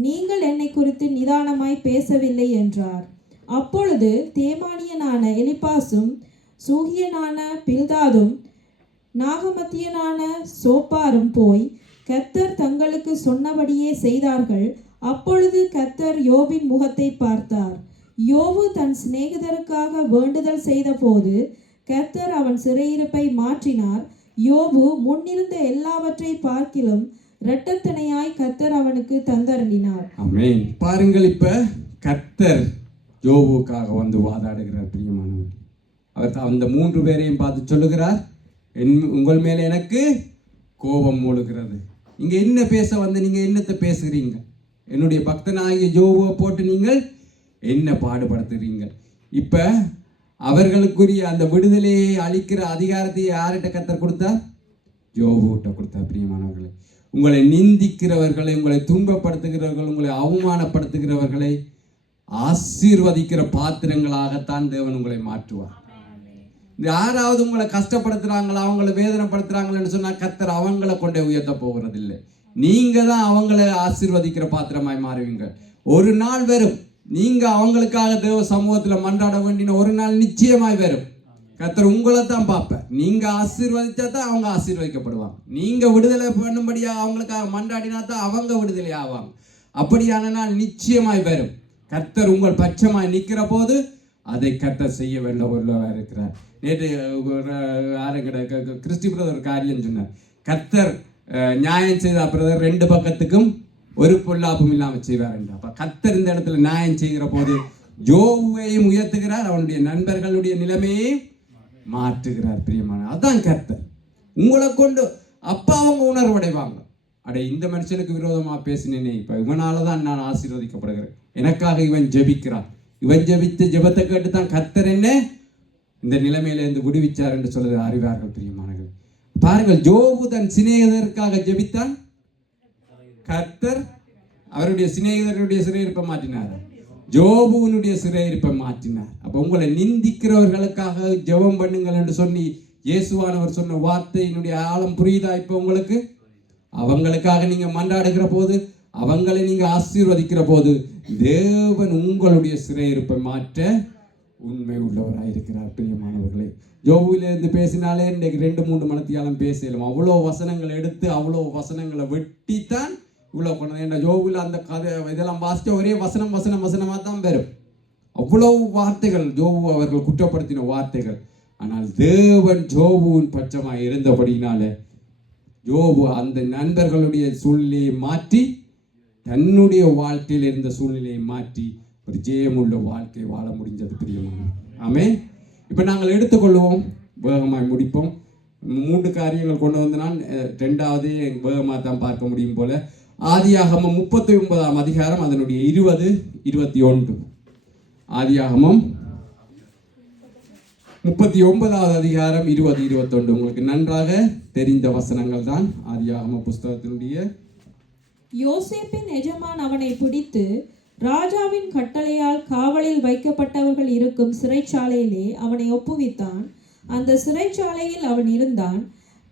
நீங்கள் என்னை குறித்து நிதானமாய் பேசவில்லை என்றார். அப்பொழுது தேமானியனான எலிப்பாசும் சூகியனான பில்தாதும் நாகமத்தியனான சோப்பாரும் போய் கர்த்தர் தங்களுக்கு சொன்னபடியே செய்தார்கள். அப்பொழுது கர்த்தர் யோபின் முகத்தை பார்த்தார். யோபு தன் சிநேகிதருக்காக வேண்டுதல் செய்த போது கர்த்தர் அவன் சிறையிருப்பை மாற்றினார். யோபு முன்னிருந்த எல்லாவற்றை பார்க்கிலும் இரட்டத்தனையாய் கர்த்தர் அவனுக்கு தந்தருளினார். ஆமென். பாருங்கள், இப்ப கர்த்தர் யோபுக்காக வந்து வாதாடுகிறார். பிரியமானவர், அவர் அந்த 3 பேரையும் பார்த்து சொல்லுகிறார், உங்கள் மேல எனக்கு கோபம் மூழுகிறது. நீங்க என்ன பேச வந்து நீங்க என்னத்தை பேசுகிறீங்க? என்னுடைய பக்தனாகிய யோபுவை போட்டு நீங்கள் என்ன பாடுபடுத்துகிறீங்க? இப்ப அவர்களுக்குரிய அந்த விடுதலையை அளிக்கிற அதிகாரத்தை யார்கிட்ட கர்த்தர் கொடுத்தார்? யோபுகிட்ட கொடுத்தார். பிரியமானவர்களே, உங்களை நிந்திக்கிறவர்களை, உங்களை துன்பப்படுத்துகிறவர்கள், உங்களை அவமானப்படுத்துகிறவர்களை ஆசீர்வதிக்கிற பாத்திரங்களாகத்தான் தேவன் உங்களை மாற்றுவார். யாராவது உங்களை கஷ்டப்படுத்துறாங்களா, அவங்களை வேதனைப்படுத்துறாங்கன்னு சொன்னா கர்த்தர் அவங்களை கொண்டே உயர்த்த போகிறது இல்லை. நீங்க தான் அவங்களை ஆசீர்வதிக்கிற பாத்திரமாய் மாறுவீங்க. ஒரு நாள் வரும், நீங்க அவங்களுக்காக தேவ சமூகத்துல மன்றாட வேண்டின ஒரு நாள் நிச்சயமாய் வரும். கர்த்தர் உங்களை தான் பார்ப்பார். நீங்க ஆசீர்வதிச்சா தான் அவங்க ஆசீர்வதிக்கப்படுவாங்க. நீங்க விடுதலை பண்ணும்படியா அவங்களுக்காக மன்றாடினா தான் அவங்க விடுதலை ஆவாங்க. அப்படியான நாள் நிச்சயமாய் வரும். கர்த்தர் உங்கள் பட்சமாய் நிற்கிற போது அதை கர்த்தர் செய்ய வேண்டவர்களாக இருக்கிறார். நேற்று கிறிஸ்டி பிரதர் ஒரு காரியம் சொன்னார். கர்த்தர் நியாயம் செய்த பிரதர் 2 பக்கத்துக்கும் ஒரு பொல்லாப்பும் இல்லாமல் செய்வார் என்று. அப்ப கர்த்தர் இந்த இடத்துல நியாயம் செய்கிற போது யோபுவையும் உயர்த்துகிறார், அவனுடைய நண்பர்களுடைய நிலைமையை மாற்றுகிறார். பிரியமான, அதான் கர்த்தர் உங்களை கொண்டு அப்ப அவங்க உணர்வடைவாங்க. அடே, இந்த மனுஷனுக்கு விரோதமா பேசினேனே, இப்ப இவனாலதான் நான் ஆசீர்வதிக்கப்படுகிறேன், எனக்காக இவன் ஜெபிக்கிறான், இவன் ஜெபித்து ஜெபத்தை கேட்டு தான் கர்த்தர் என்ன இந்த நிலைமையில இருந்து விடுவிச்சார் என்று சொல்லுது அறிவார்கள். பிரியமானவர்கள், பாருங்கள், யோபு தன் சிநேகிதருக்காக ஜெபித்தான், கர்த்தர் அவருடைய சிநேகிதருடைய சிறையிருப்பை மாற்றினார், யோபுவினுடைய சிறையிருப்பை மாற்றினார். அப்ப உங்களை நிந்திக்கிறவர்களுக்காக ஜெபம் பண்ணுங்கள் என்று சொல்லி இயேசுவானவர் சொன்ன வார்த்தையினுடைய ஆழம் புரியுதா? இப்ப உங்களுக்கு அவங்களுக்காக நீங்க மன்றாடுகிற போது, அவங்களை நீங்க ஆசீர்வதிக்கிற போது தேவன் உங்களுடைய சிறையிருப்பை மாற்ற உண்மை உள்ளவராயிருக்கிறார். பிரியமானவர்களே, யோபுவிலிருந்து பேசினாலே இன்றைக்கு 2-3 மணித்தியாலம் பேசலாம். அவ்வளோ வசனங்களை எடுத்து அவ்வளோ வசனங்களை வெட்டித்தான் இவ்வளோ கொண்டது. ஏன்னா யோபுவில் அந்த கதை இதெல்லாம் வாசிக்க ஒரே வசனமாக தான் வரும். அவ்வளவு வார்த்தைகள் யோபு அவர்கள் குற்றப்படுத்தின வார்த்தைகள். ஆனால் தேவன் யோபுவின் பட்சமாக இருந்தபடினால யோபு அந்த நண்பர்களுடைய சூழ்நிலையை மாற்றி தன்னுடைய வாழ்க்கையில் இருந்த சூழ்நிலையை மாற்றி ஒரு ஜெயமுள்ள வாழ்க்கை வாழ முடிஞ்சது பிரியமான. ஆமென். இப்போ நாங்கள் எடுத்துக்கொள்வோம், வேகமாய் முடிப்போம். 3 காரியங்கள் கொண்டு வந்து நான் 2வது வேகமாக தான் பார்க்க முடியும் போல. ஆதியாகமம் 39ஆம் அதிகாரம் அதனுடைய 20, 21. ஆதியாகமம் 39வது அதிகாரம் 20, 21. உங்களுக்கு நன்றாக தெரிந்த வசனங்கள் தான். ஆதியாகம புஸ்தகத்தினுடைய யோசேப்பின் எஜமான் அவனை பிடித்து ராஜாவின் கட்டளையால் காவலில் வைக்கப்பட்டவர்கள் இருக்கும் சிறைச்சாலையிலே அவனை ஒப்புவித்தான். அந்த சிறைச்சாலையில் அவன் இருந்தான்.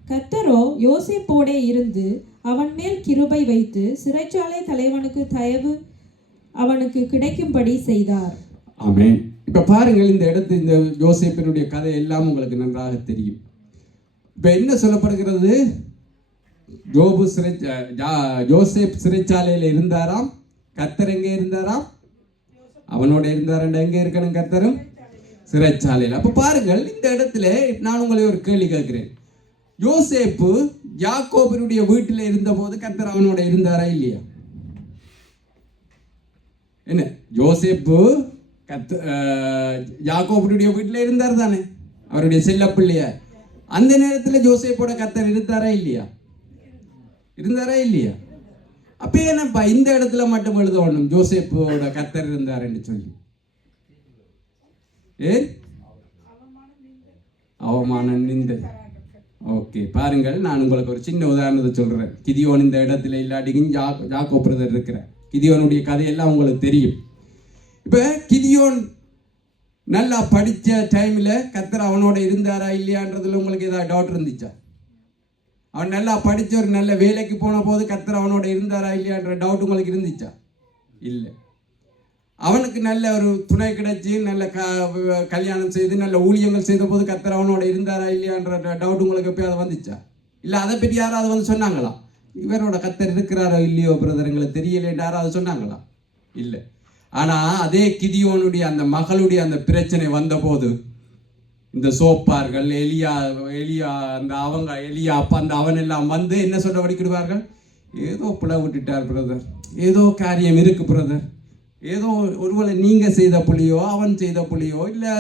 கர்த்தரோ யோசேப்போடே இருந்து அவன் மேல் கிருபை வைத்து சிறைச்சாலை தலைவனுக்கு தயவு அவனுக்கு கிடைக்கும்படி செய்தார். ஆமென். இப்ப பாருங்கள், இந்த இடத்து இந்த யோசேப்பினுடைய கதை எல்லாம் உங்களுக்கு நன்றாக தெரியும். இப்ப என்ன சொல்லப்படுகிறது? யோசேப் சிறைச்சாலையில் இருந்தாராம். கர்த்தர் எங்கே இருந்தாராம்? அவனோட இருந்தாரா? எங்கே இருக்கணும்? கர்த்தரும் சிறைச்சாலையில். அப்ப பாருங்கள், இந்த இடத்துல நான் உங்களை ஒரு கேள்வி கேட்கிறேன். யோசேப்பு யாக்கோபினுடைய வீட்டில் இருந்த போது கர்த்தர் அவனோட இருந்தாரா இல்லையா? என்ன, யோசேப்பு யாக்கோபினுடைய வீட்டில் இருந்தார் தானே, அவருடைய செல்ல பிள்ளைய. அந்த நேரத்தில் யோசேப்போட கர்த்தர் இருந்தாரா இல்லையா? இருந்தாரா இல்லையா? அப்ப என்னப்பா இந்த இடத்துல மட்டும் எழுதணும் யோசேப்போட கர்த்தர் இருந்தாருன்னு சொல்லி? அவமானம் நிந்தை. ஓகே, பாருங்கள், நான் உங்களுக்கு ஒரு சின்ன உதாரணத்தை சொல்றேன். கிதியோன் இந்த இடத்துல இல்லாட்டிக்கும் யாக்கோ பிரதர் இருக்கிற கிதியோனுடைய கதையெல்லாம் உங்களுக்கு தெரியும். இப்ப கிதியோன் நல்லா படிச்ச டைம்ல கர்த்தர் அவனோட இருந்தாரா இல்லையான்றதுல உங்களுக்கு ஏதாவது டவுட் இருந்துச்சா? அவன் நல்லா படிச்ச ஒரு நல்ல வேலைக்கு போன போது கர்த்தர் அவனோட இருந்தாரா இல்லையான்ற டவுட் உங்களுக்கு இருந்துச்சா? இல்லை. அவனுக்கு நல்ல ஒரு துணை கிடைச்சி நல்ல கல்யாணம் செய்து நல்ல ஊழியங்கள் செய்த போது கர்த்தர் அவனோட இருந்தாரா இல்லையான்ற டவுட் உங்களுக்கு எப்பயாவது வந்துச்சா? இல்லை அதை பற்றி யாராவது வந்து சொன்னாங்களா? இவரோட கர்த்தர் இருக்கிறாரோ இல்லையோ பிரதர் எங்களுக்கு தெரியலேன்னு யாராவது சொன்னாங்களா? இல்லை. ஆனால் அதே கிதியோனுடைய அந்த மகளுடைய அந்த பிரச்சனை வந்தபோது இந்த சோப்பார்கள் எலியா அந்த அவங்க எலியா அப்பா அந்த அவன் எல்லாம் வந்து என்ன சொல்ல வடிக்கிடுவார்கள்? ஏதோ பிள்ளை விட்டுட்டார் பிரதர், ஏதோ காரியம் இருக்கு பிரதர், ஏதோ ஒருவேளை நீங்கள் செய்த புள்ளியோ அவன் செய்த புள்ளியோ இல்லை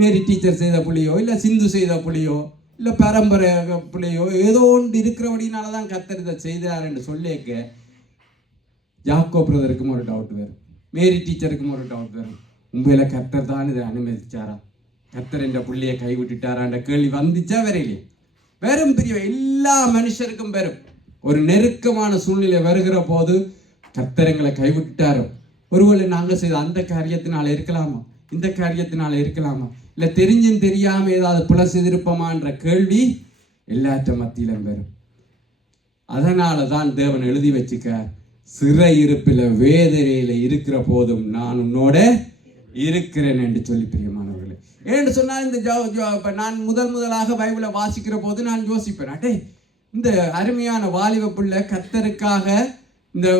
மேரி டீச்சர் செய்த புள்ளியோ இல்லை சிந்து செய்த புள்ளியோ இல்லை பரம்பரை பிள்ளையோ ஏதோ ஒன்று இருக்கிறபடினால தான் கர்த்தர் இதை செய்தாருன்னு சொல்லிக்க யாக்கோ பிரதருக்கும் ஒரு டவுட் வரும், மேரி டீச்சருக்கும் ஒரு டவுட் வரும். உண்மையில கர்த்தர் தான் இதை அனுமதிச்சாரா? கர்த்தர் என்ற புள்ளையை கைவிட்டுட்டாரான்ற கேள்வி வந்துச்சா? வரையிலே வெறும் பிரிவு எல்லா மனுஷருக்கும் வரும். ஒரு நெருக்கமான சூழ்நிலை வருகிற போது கர்த்தர் எங்களை கைவிட்டுட்டாரோ, ஒருவேளை நாங்கள் செய்த அந்த காரியத்தினால இருக்கலாமா, இந்த காரியத்தினால இருக்கலாமா, இல்லை தெரிஞ்சும் தெரியாம ஏதாவது புல செய்திருப்போமான்ற கேள்வி எல்லாற்ற மத்தியிலும் வரும். அதனால தான் தேவன் எழுதி வச்சுக்க, சிறை இருப்பில் வேதனையில இருக்கிற போதும் நான் உன்னோட இருக்கிறேன் என்று சொல்லி பிரியமானவர்களே. ஏன்னு சொன்னால் இந்த நான் முதலாக பைபிளை வாசிக்கிற போது நான் யோசிப்பேன், அடே இந்த அருமையான வாலிப பிள்ளை கர்த்தருக்காக இந்த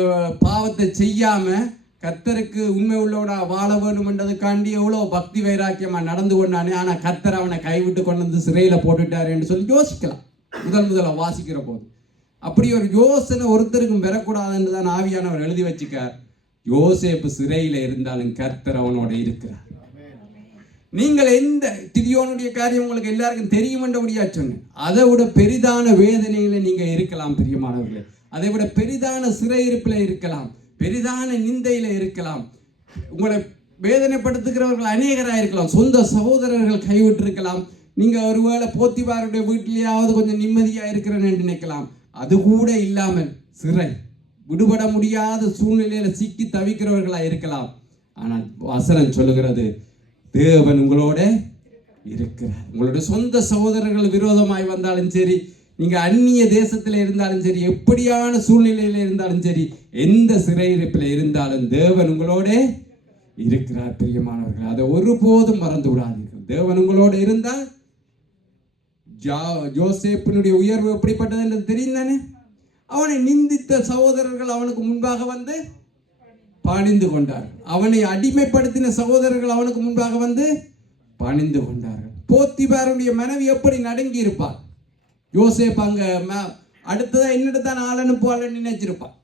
பாவத்தை செய்யாம கர்த்தருக்கு உண்மை உள்ளவனா வாழ வேணும்ன்றதுக்காண்டி எவ்வளோ பக்தி வைராக்கியமா நடந்து கொண்டானே, ஆனா கர்த்தர் அவனை கைவிட்டு கொண்டு வந்து சிறையில போட்டுட்டாரு என்று சொல்லி யோசிக்கலாம் முதல்ல வாசிக்கிற போது. அப்படி ஒரு யோசனை ஒருத்தருக்கும் பெறக்கூடாதுன்னு தான் ஆவியானவர் எழுதி வச்சுக்கார். யோசேப்பு சிறையில இருந்தாலும் கர்த்தர் அவனோட இருக்கிறார். நீங்கள் எந்த கிதியோனுடைய காரியம் உங்களுக்கு எல்லாருக்கும் தெரியும் என்றபடியா சொன்னேன். அதை விட பெரிதான வேதனையில நீங்க இருக்கலாம் பிரியமானவர்களே, அதை விட பெரிதான சிறையிருப்புல இருக்கலாம், பெரிதான நிந்தையில இருக்கலாம், உங்களை வேதனைப்படுத்துகிறவர்கள் அநேகராக இருக்கலாம், சொந்த சகோதரர்கள் கைவிட்டு இருக்கலாம், நீங்க ஒருவேளை போத்திபாருடைய வீட்டிலேயாவது கொஞ்சம் நிம்மதியா இருக்கிறேன்னு நினைக்கலாம். அது கூட இல்லாமல் சிறை விடுபட முடியாத சூழ்நிலையில சிக்கி தவிக்கிறவர்களா இருக்கலாம். ஆனால் வசனம் சொல்லுகிறது, தேவன் உங்களோட இருக்கிறார். உங்களுடைய சொந்த சகோதரர்கள் விரோதமாய் வந்தாலும் சரி, நீங்க அந்நிய தேசத்துல இருந்தாலும் சரி, எப்படியான சூழ்நிலையில இருந்தாலும் சரி, எந்த சிறையிருப்பில் இருந்தாலும் தேவன் உங்களோட இருக்கிறார் பிரியமானவர்கள். அதை ஒருபோதும் மறந்து விடாதீர்கள். தேவன் உங்களோட இருந்தால் யோசேப்பினுடைய உயர்வு எப்படிப்பட்டது என்று தெரியும் தானே. அவனை நிந்தித்த சகோதரர்கள் அவனுக்கு முன்பாக வந்து பணிந்து கொண்டார். அவனை அடிமைப்படுத்தின சகோதரர்கள் அவனுக்கு முன்பாக வந்து பணிந்து கொண்டார்கள். போத்திபாருடைய மனைவி எப்படி நடுங்கி இருப்பார்? யோசேப் அங்க அடுத்ததா என்னதான் ஆள் அனுப்புவாள்னு நினைச்சிருப்பார்.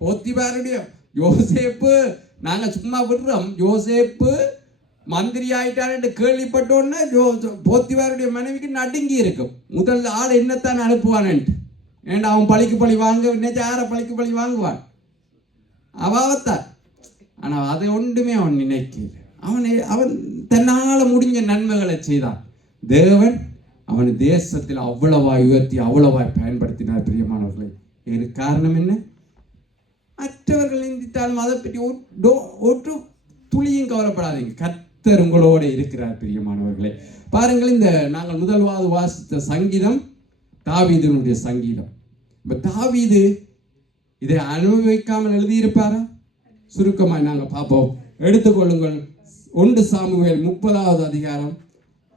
போத்திபாருடைய யோசேப்பு நாங்கள் சும்மா விடுறோம், யோசேப்பு மந்திரி ஆயிட்டாரு கேள்விப்பட்டோன்னு போத்திபாருடைய மனைவிக்கு நடுங்கி இருக்கும். முதல் ஆள் என்னத்தான் அனுப்புவான்ட்டு, ஏன்டா அவன் பழிக்கு பழி வாங்க நினைச்சா யாரை பழிக்கு பழி வாங்குவான், அவாவத்தான். ஆனால் அதை ஒன்றுமே அவன் நினைக்கல. அவன் தன்னால் முடிஞ்ச நன்மைகளை செய்தான். தேவன் அவன் தேசத்தில் அவ்வளவாய் உயர்த்தி அவ்வளவாய் பயன்படுத்தினார். பிரியமானவர்களை, இதுக்கு காரணம் என்ன? மற்றவர்கள் நிந்தித்தாலும் அதை பற்றி ஒற்று துளியும் கவலைப்படாதீங்க, கர்த்தர் உங்களோடு இருக்கிறார். பிரியமானவர்களே, பாருங்கள், இந்த நாங்கள் முதல்வாது வாசித்த சங்கீதம் தாவீதினுடைய சங்கீதம். இப்போ தாவீது இதை அனுபவிக்காமல் எழுதியிருப்பாரா? சுருக்கமாய் நாங்கள் பார்ப்போம். எடுத்துக்கொள்ளுங்கள், 1 சாமுவேல் 30வது அதிகாரம்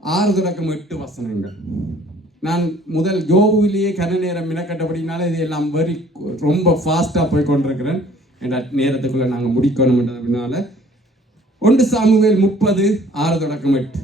6-8 நான் முதல் யோபுவிலேயே கன நேரம் மினக்கட்டபடினால இதையெல்லாம் ரொம்ப ஃபாஸ்ட்டாக போய் கொண்டிருக்கிறேன். என்ற நேரத்துக்குள்ளே நாங்கள் முடிக்கணும்ன்றதுனால 1 சாமுவேல் 30:6-8.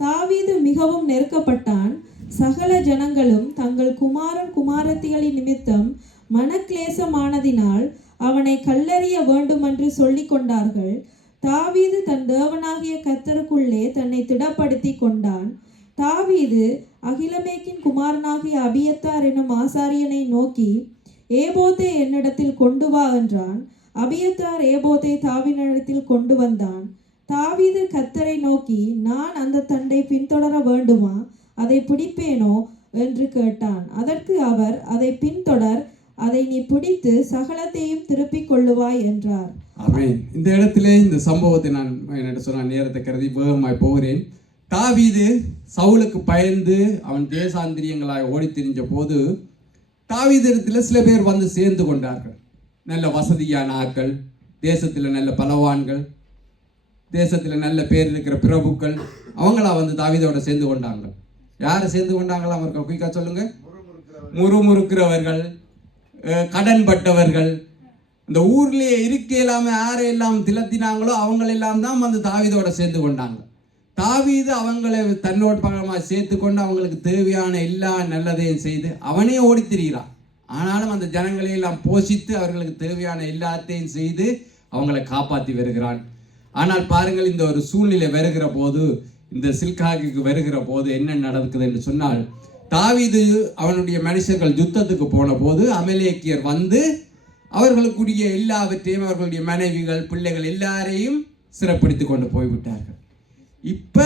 தாவீது மிகவும் நெருக்கப்பட்டான். சகல ஜனங்களும் தங்கள் குமாரன் குமாரத்திகளின் நிமித்தம் மனக்லேசமானதினால் அவனை கல்லெறிய வேண்டுமென்று சொல்லிக் கொண்டார்கள். தாவீது தன் தேவனாகிய கர்த்தருக்குள்ளே தன்னை திடப்படுத்தி கொண்டான். தாவீது அகிலமேக்கின் குமாரனாகிய அபியத்தார் என்னும் ஆசாரியனை நோக்கி, ஏபோத்தை என்னிடத்தில் கொண்டு வா என்றான். அபியத்தார் ஏபோத்தை தாவீதினிடத்தில் கொண்டு வந்தான். தாவீது கர்த்தரை நோக்கி, நான் அந்த தண்டை பின்தொடர வேண்டுமா? அதை பிடிப்பேனோ என்று கேட்டான். அதற்கு அவர், அதை பின்தொடர், அதை நீ பிடித்து சகலத்தையும் திருப்பிக் கொள்ளுவாய் என்றார். ஆமென். இந்த இடத்திலே இந்த சம்பவத்தை நான் என்ன சொன்ன நேரத்தை கருதி வேகமாய் போகிறேன். தாவீது சவுலுக்கு பயந்து அவன் தேசாந்திரியங்களாக ஓடி திரிஞ்ச போது தாவீது இடத்துல சில பேர் வந்து சேர்ந்து கொண்டார்கள். நல்ல வசதியான ஆட்கள், தேசத்தில் நல்ல பலவான்கள், தேசத்தில் நல்ல பேர் இருக்கிற பிரபுக்கள், அவங்களா வந்து தாவீதோட சேர்ந்து கொண்டாங்க. யாரை சேர்ந்து கொண்டாங்களா? அவருக்கு குயிக்கா சொல்லுங்க. முறுமுறுக்கிறவர்கள், கடன்பட்டவர்கள், இந்த ஊர்லேயே இருக்க இல்லாமல் யாரெல்லாம் திலத்தினாங்களோ அவங்களெல்லாம் தான் வந்து தாவீதோட சேர்ந்து கொண்டாங்க. தாவீது அவங்களை தன்னோட பக்கமாக சேர்த்து கொண்டு அவங்களுக்கு தேவையான எல்லா நல்லதையும் செய்து அவனே ஓடி திரிகிறான். ஆனாலும் அந்த ஜனங்களை எல்லாம் போஷித்து அவர்களுக்கு தேவையான எல்லாத்தையும் செய்து அவங்களை காப்பாற்றி வருகிறான். ஆனால் பாருங்கள், இந்த ஒரு சூழ்நிலை வருகிற போது, இந்த சில்காகிக்கு வருகிற போது என்ன நடக்குது என்று சொன்னால், தாவீது அவனுடைய மனுஷர்கள் யுத்தத்துக்கு போன போது அமலேக்கியர் வந்து அவர்களுக்குரிய எல்லாவற்றையும், அவர்களுடைய மனைவிகள், பிள்ளைகள் எல்லாரையும் சிறைப்படுத்தி கொண்டு போய்விட்டார்கள். இப்ப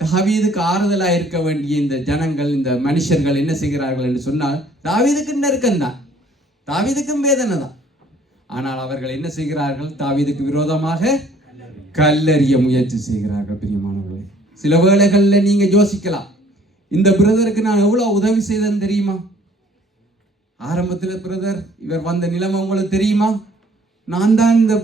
தாவீதுக்கு ஆறுதலாக இருக்க வேண்டிய இந்த ஜனங்கள், இந்த மனுஷர்கள் என்ன செய்கிறார்கள் என்று சொன்னால், தாவீதுக்கு நெருக்கம்தான், தாவீதுக்கும் வேதனை தான். ஆனால் அவர்கள் என்ன செய்கிறார்கள்? தாவீதுக்கு விரோதமாக கல்லெறிய முயற்சி செய்கிறார்கள். பிரியமானவர்களே, சில வேளைகளில் நீங்க யோசிக்கலாம், இந்த பிரதருக்கு நான் எவ்வளவு உதவி செய்தேன்னு தெரியுமா? ஆரம்பத்தில் பிரதர் இவர் வந்த நிலைமை உங்களுக்கு தெரியுமா? நான் தான் இந்த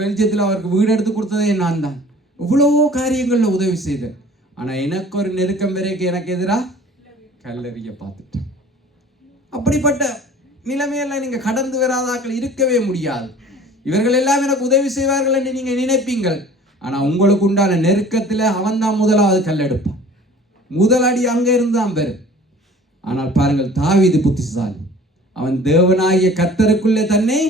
பெல்ஜியத்தில் அவருக்கு வீடு எடுத்து கொடுத்ததே நான் தான். எவ்வளவோ காரியங்களில் உதவி செய்தேன். ஆனால் எனக்கு ஒரு நெருக்கம் வரைக்கும் எனக்கு எதிராக கல்லெறிய பார்த்துட்டேன். அப்படிப்பட்ட நிலைமையெல்லாம் நீங்கள் கடந்து வராதாக்கள் இருக்கவே முடியாது. இவர்கள் எல்லாம் எனக்கு உதவி செய்வார்கள் என்று நீங்கள் நினைப்பீங்கள். ஆனால் உங்களுக்கு உண்டான நெருக்கத்தில் அவன் தான் முதலாவது கல்லெடுப்பான். முதலடி அங்கே இருந்து தான் பெறும். ஆனால் பாருங்கள், தாவீது புத்திசாலி. அவன் தேவனாகிய கர்த்தருக்குள்ளே தன்னை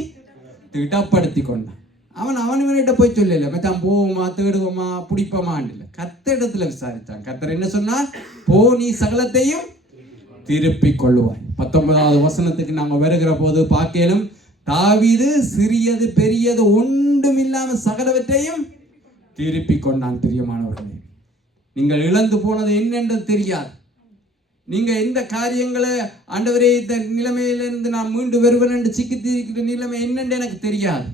திடப்படுத்தி கொண்டான். அவன்கிட்ட போய் சொல்லல, மச்சான் போவோமா, தேடுவோமா, பிடிப்போமான்னு இல்லை, கர்த்தரிடத்துல விசாரித்தான். கர்த்தர் என்ன சொன்னார்? போ, நீ சகலத்தையும் திருப்பி கொள்ளுவாய். 19வது வசனத்துக்கு நாங்கள் வருகிற போது பார்க்கலும், தாவீது சிறியது பெரியது ஒன்றும் இல்லாமல் சகலவற்றையும் திருப்பி கொண்டான். பிரியமானவர்களே, நீங்கள் இழந்து போனது என்னென்றது தெரியாது. நீங்க எந்த காரியங்களை, ஆண்டவரே இந்த நிலைமையிலிருந்து நான் மீண்டு வருவேன் என்று சிக்கித்திருக்கிற நிலைமை என்னென்று எனக்கு தெரியாது.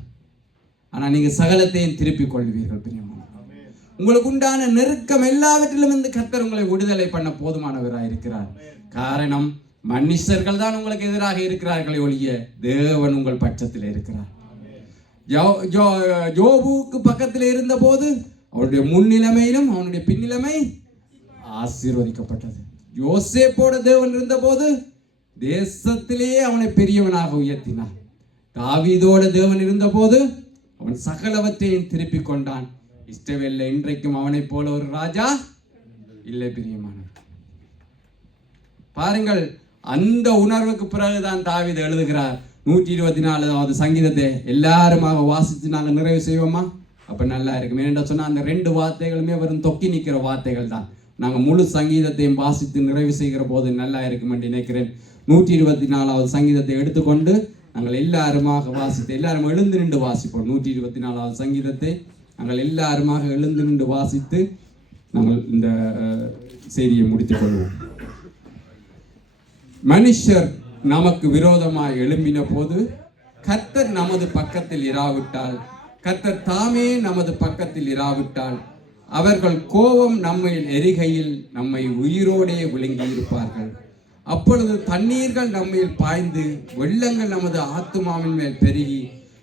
ஆனால் நீங்க சகலத்தையும் திருப்பி கொள்வீர்கள். பிரியமானவர்களே, உங்களுக்கு உண்டான நெருக்கம் எல்லாவற்றிலும் இந்த கர்த்தர் உங்களை விடுதலை பண்ண போதுமானவராக இருக்கிறார். காரணம், மனுஷர்கள் தான் உங்களுக்கு எதிராக இருக்கிறார்களே ஒழிய தேவன் உங்கள் பட்சத்தில் இருக்கிறார். யோபுவுக்கு பக்கத்தில் இருந்த போது அவனுடைய முன்னிலைமையிலும் அவனுடைய பின்னிலைமை ஆசீர்வதிக்கப்பட்டது. யோசேப்போட தேவன் இருந்த போது தேசத்திலேயே அவனை பெரியவனாக உயர்த்தினார். தாவீதோட தேவன் இருந்த போது அவன் சகலவற்றையும் திருப்பி கொண்டான். இஸ்ரவேலில் இன்றைக்கும் அவனை போல ஒரு ராஜா இல்லை. பிரியமானவர், பாருங்கள், அந்த உணர்வுக்கு பிறகுதான் தாவீது எழுதுகிறார் 124வது சங்கீதத்தை எல்லாருமாக வாசித்து நாங்கள் நிறைவு செய்வோமா? அப்ப நல்லா இருக்கும். ஏனென்றா சொன்னா அந்த 2 வார்த்தைகளுமே வெறும் தொக்கி நிற்கிற வார்த்தைகள் தான். நாங்கள் முழு சங்கீதத்தையும் வாசித்து நிறைவு செய்கிற போது நல்லா இருக்கும் என்று நினைக்கிறேன். 124வது சங்கீதத்தை எடுத்துக்கொண்டு நாங்கள் எல்லாருமாக வாசித்து, எல்லாரும் எழுந்து நின்று வாசிப்போம். 124வது சங்கீதத்தை நாங்கள் எல்லாருமாக எழுந்து நின்று வாசித்து நாங்கள் இந்த செய்தியை முடித்துக் கொள்வோம். மனுஷர் நமக்கு விரோதமாய் எழும்பின போது கர்த்தர் நமது பக்கத்தில் இராவிட்டால், கர்த்தர் தாமே நமது பக்கத்தில் இராவிட்டால், அவர்கள் கோபம் நம்மை எரிகையில் நம்மை உயிரோடே விழுங்கி இருப்பார்கள். அப்பொழுது தண்ணீர்கள் நம்மில் பாய்ந்து வெள்ளங்கள் நமது ஆத்துமாவின் மேல் பெருகி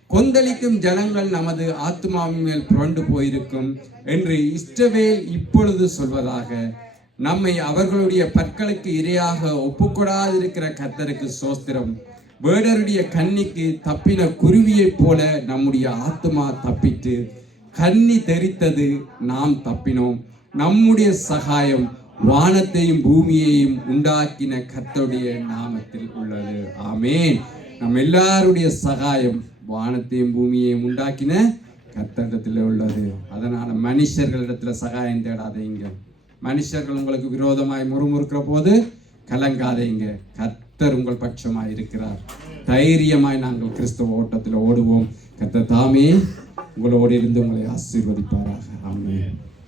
கொந்தளிக்கும் ஜனங்கள் நமது ஆத்துமாவின் மேல் புரண்டு போயிருக்கும் என்று இஸ்ரவேல் இப்பொழுது சொல்வதாக. நம்மை அவர்களுடைய பற்களுக்கு இரையாக ஒப்புக்கொடாதிருக்கிற கர்த்தருக்கு சோஸ்திரம். வேடருடைய கண்ணிக்கு தப்பின குருவியைப் போல நம்முடைய ஆத்துமா தப்பிட்டு கண்ணி தெரித்தது, நாம் தப்பினோம். நம்முடைய சகாயம் வானத்தையும் பூமியையும் உண்டாக்கின கர்த்தருடைய நாமத்தில் உள்ளது. ஆமென். நம் எல்லாருடைய சகாயம் வானத்தையும் பூமியையும் உண்டாக்கின கர்த்தரிடத்தில் உள்ளது. அதனால மனுஷர்களிடத்துல சகாயம் தேடாதீங்க. மனுஷர்கள் உங்களுக்கு விரோதமாய் முறுமுறுக்கிற போது கலங்காதீங்க. கர்த்தர் உங்கள் பட்சமாய் இருக்கிறார். தைரியமாய் நாங்கள் கிறிஸ்தவ ஓட்டத்தில் ஓடுவோம். கர்த்தர் தாமே உங்களோடு இருந்து உங்களை ஆசீர்வதிப்பாராக. ஆமென்.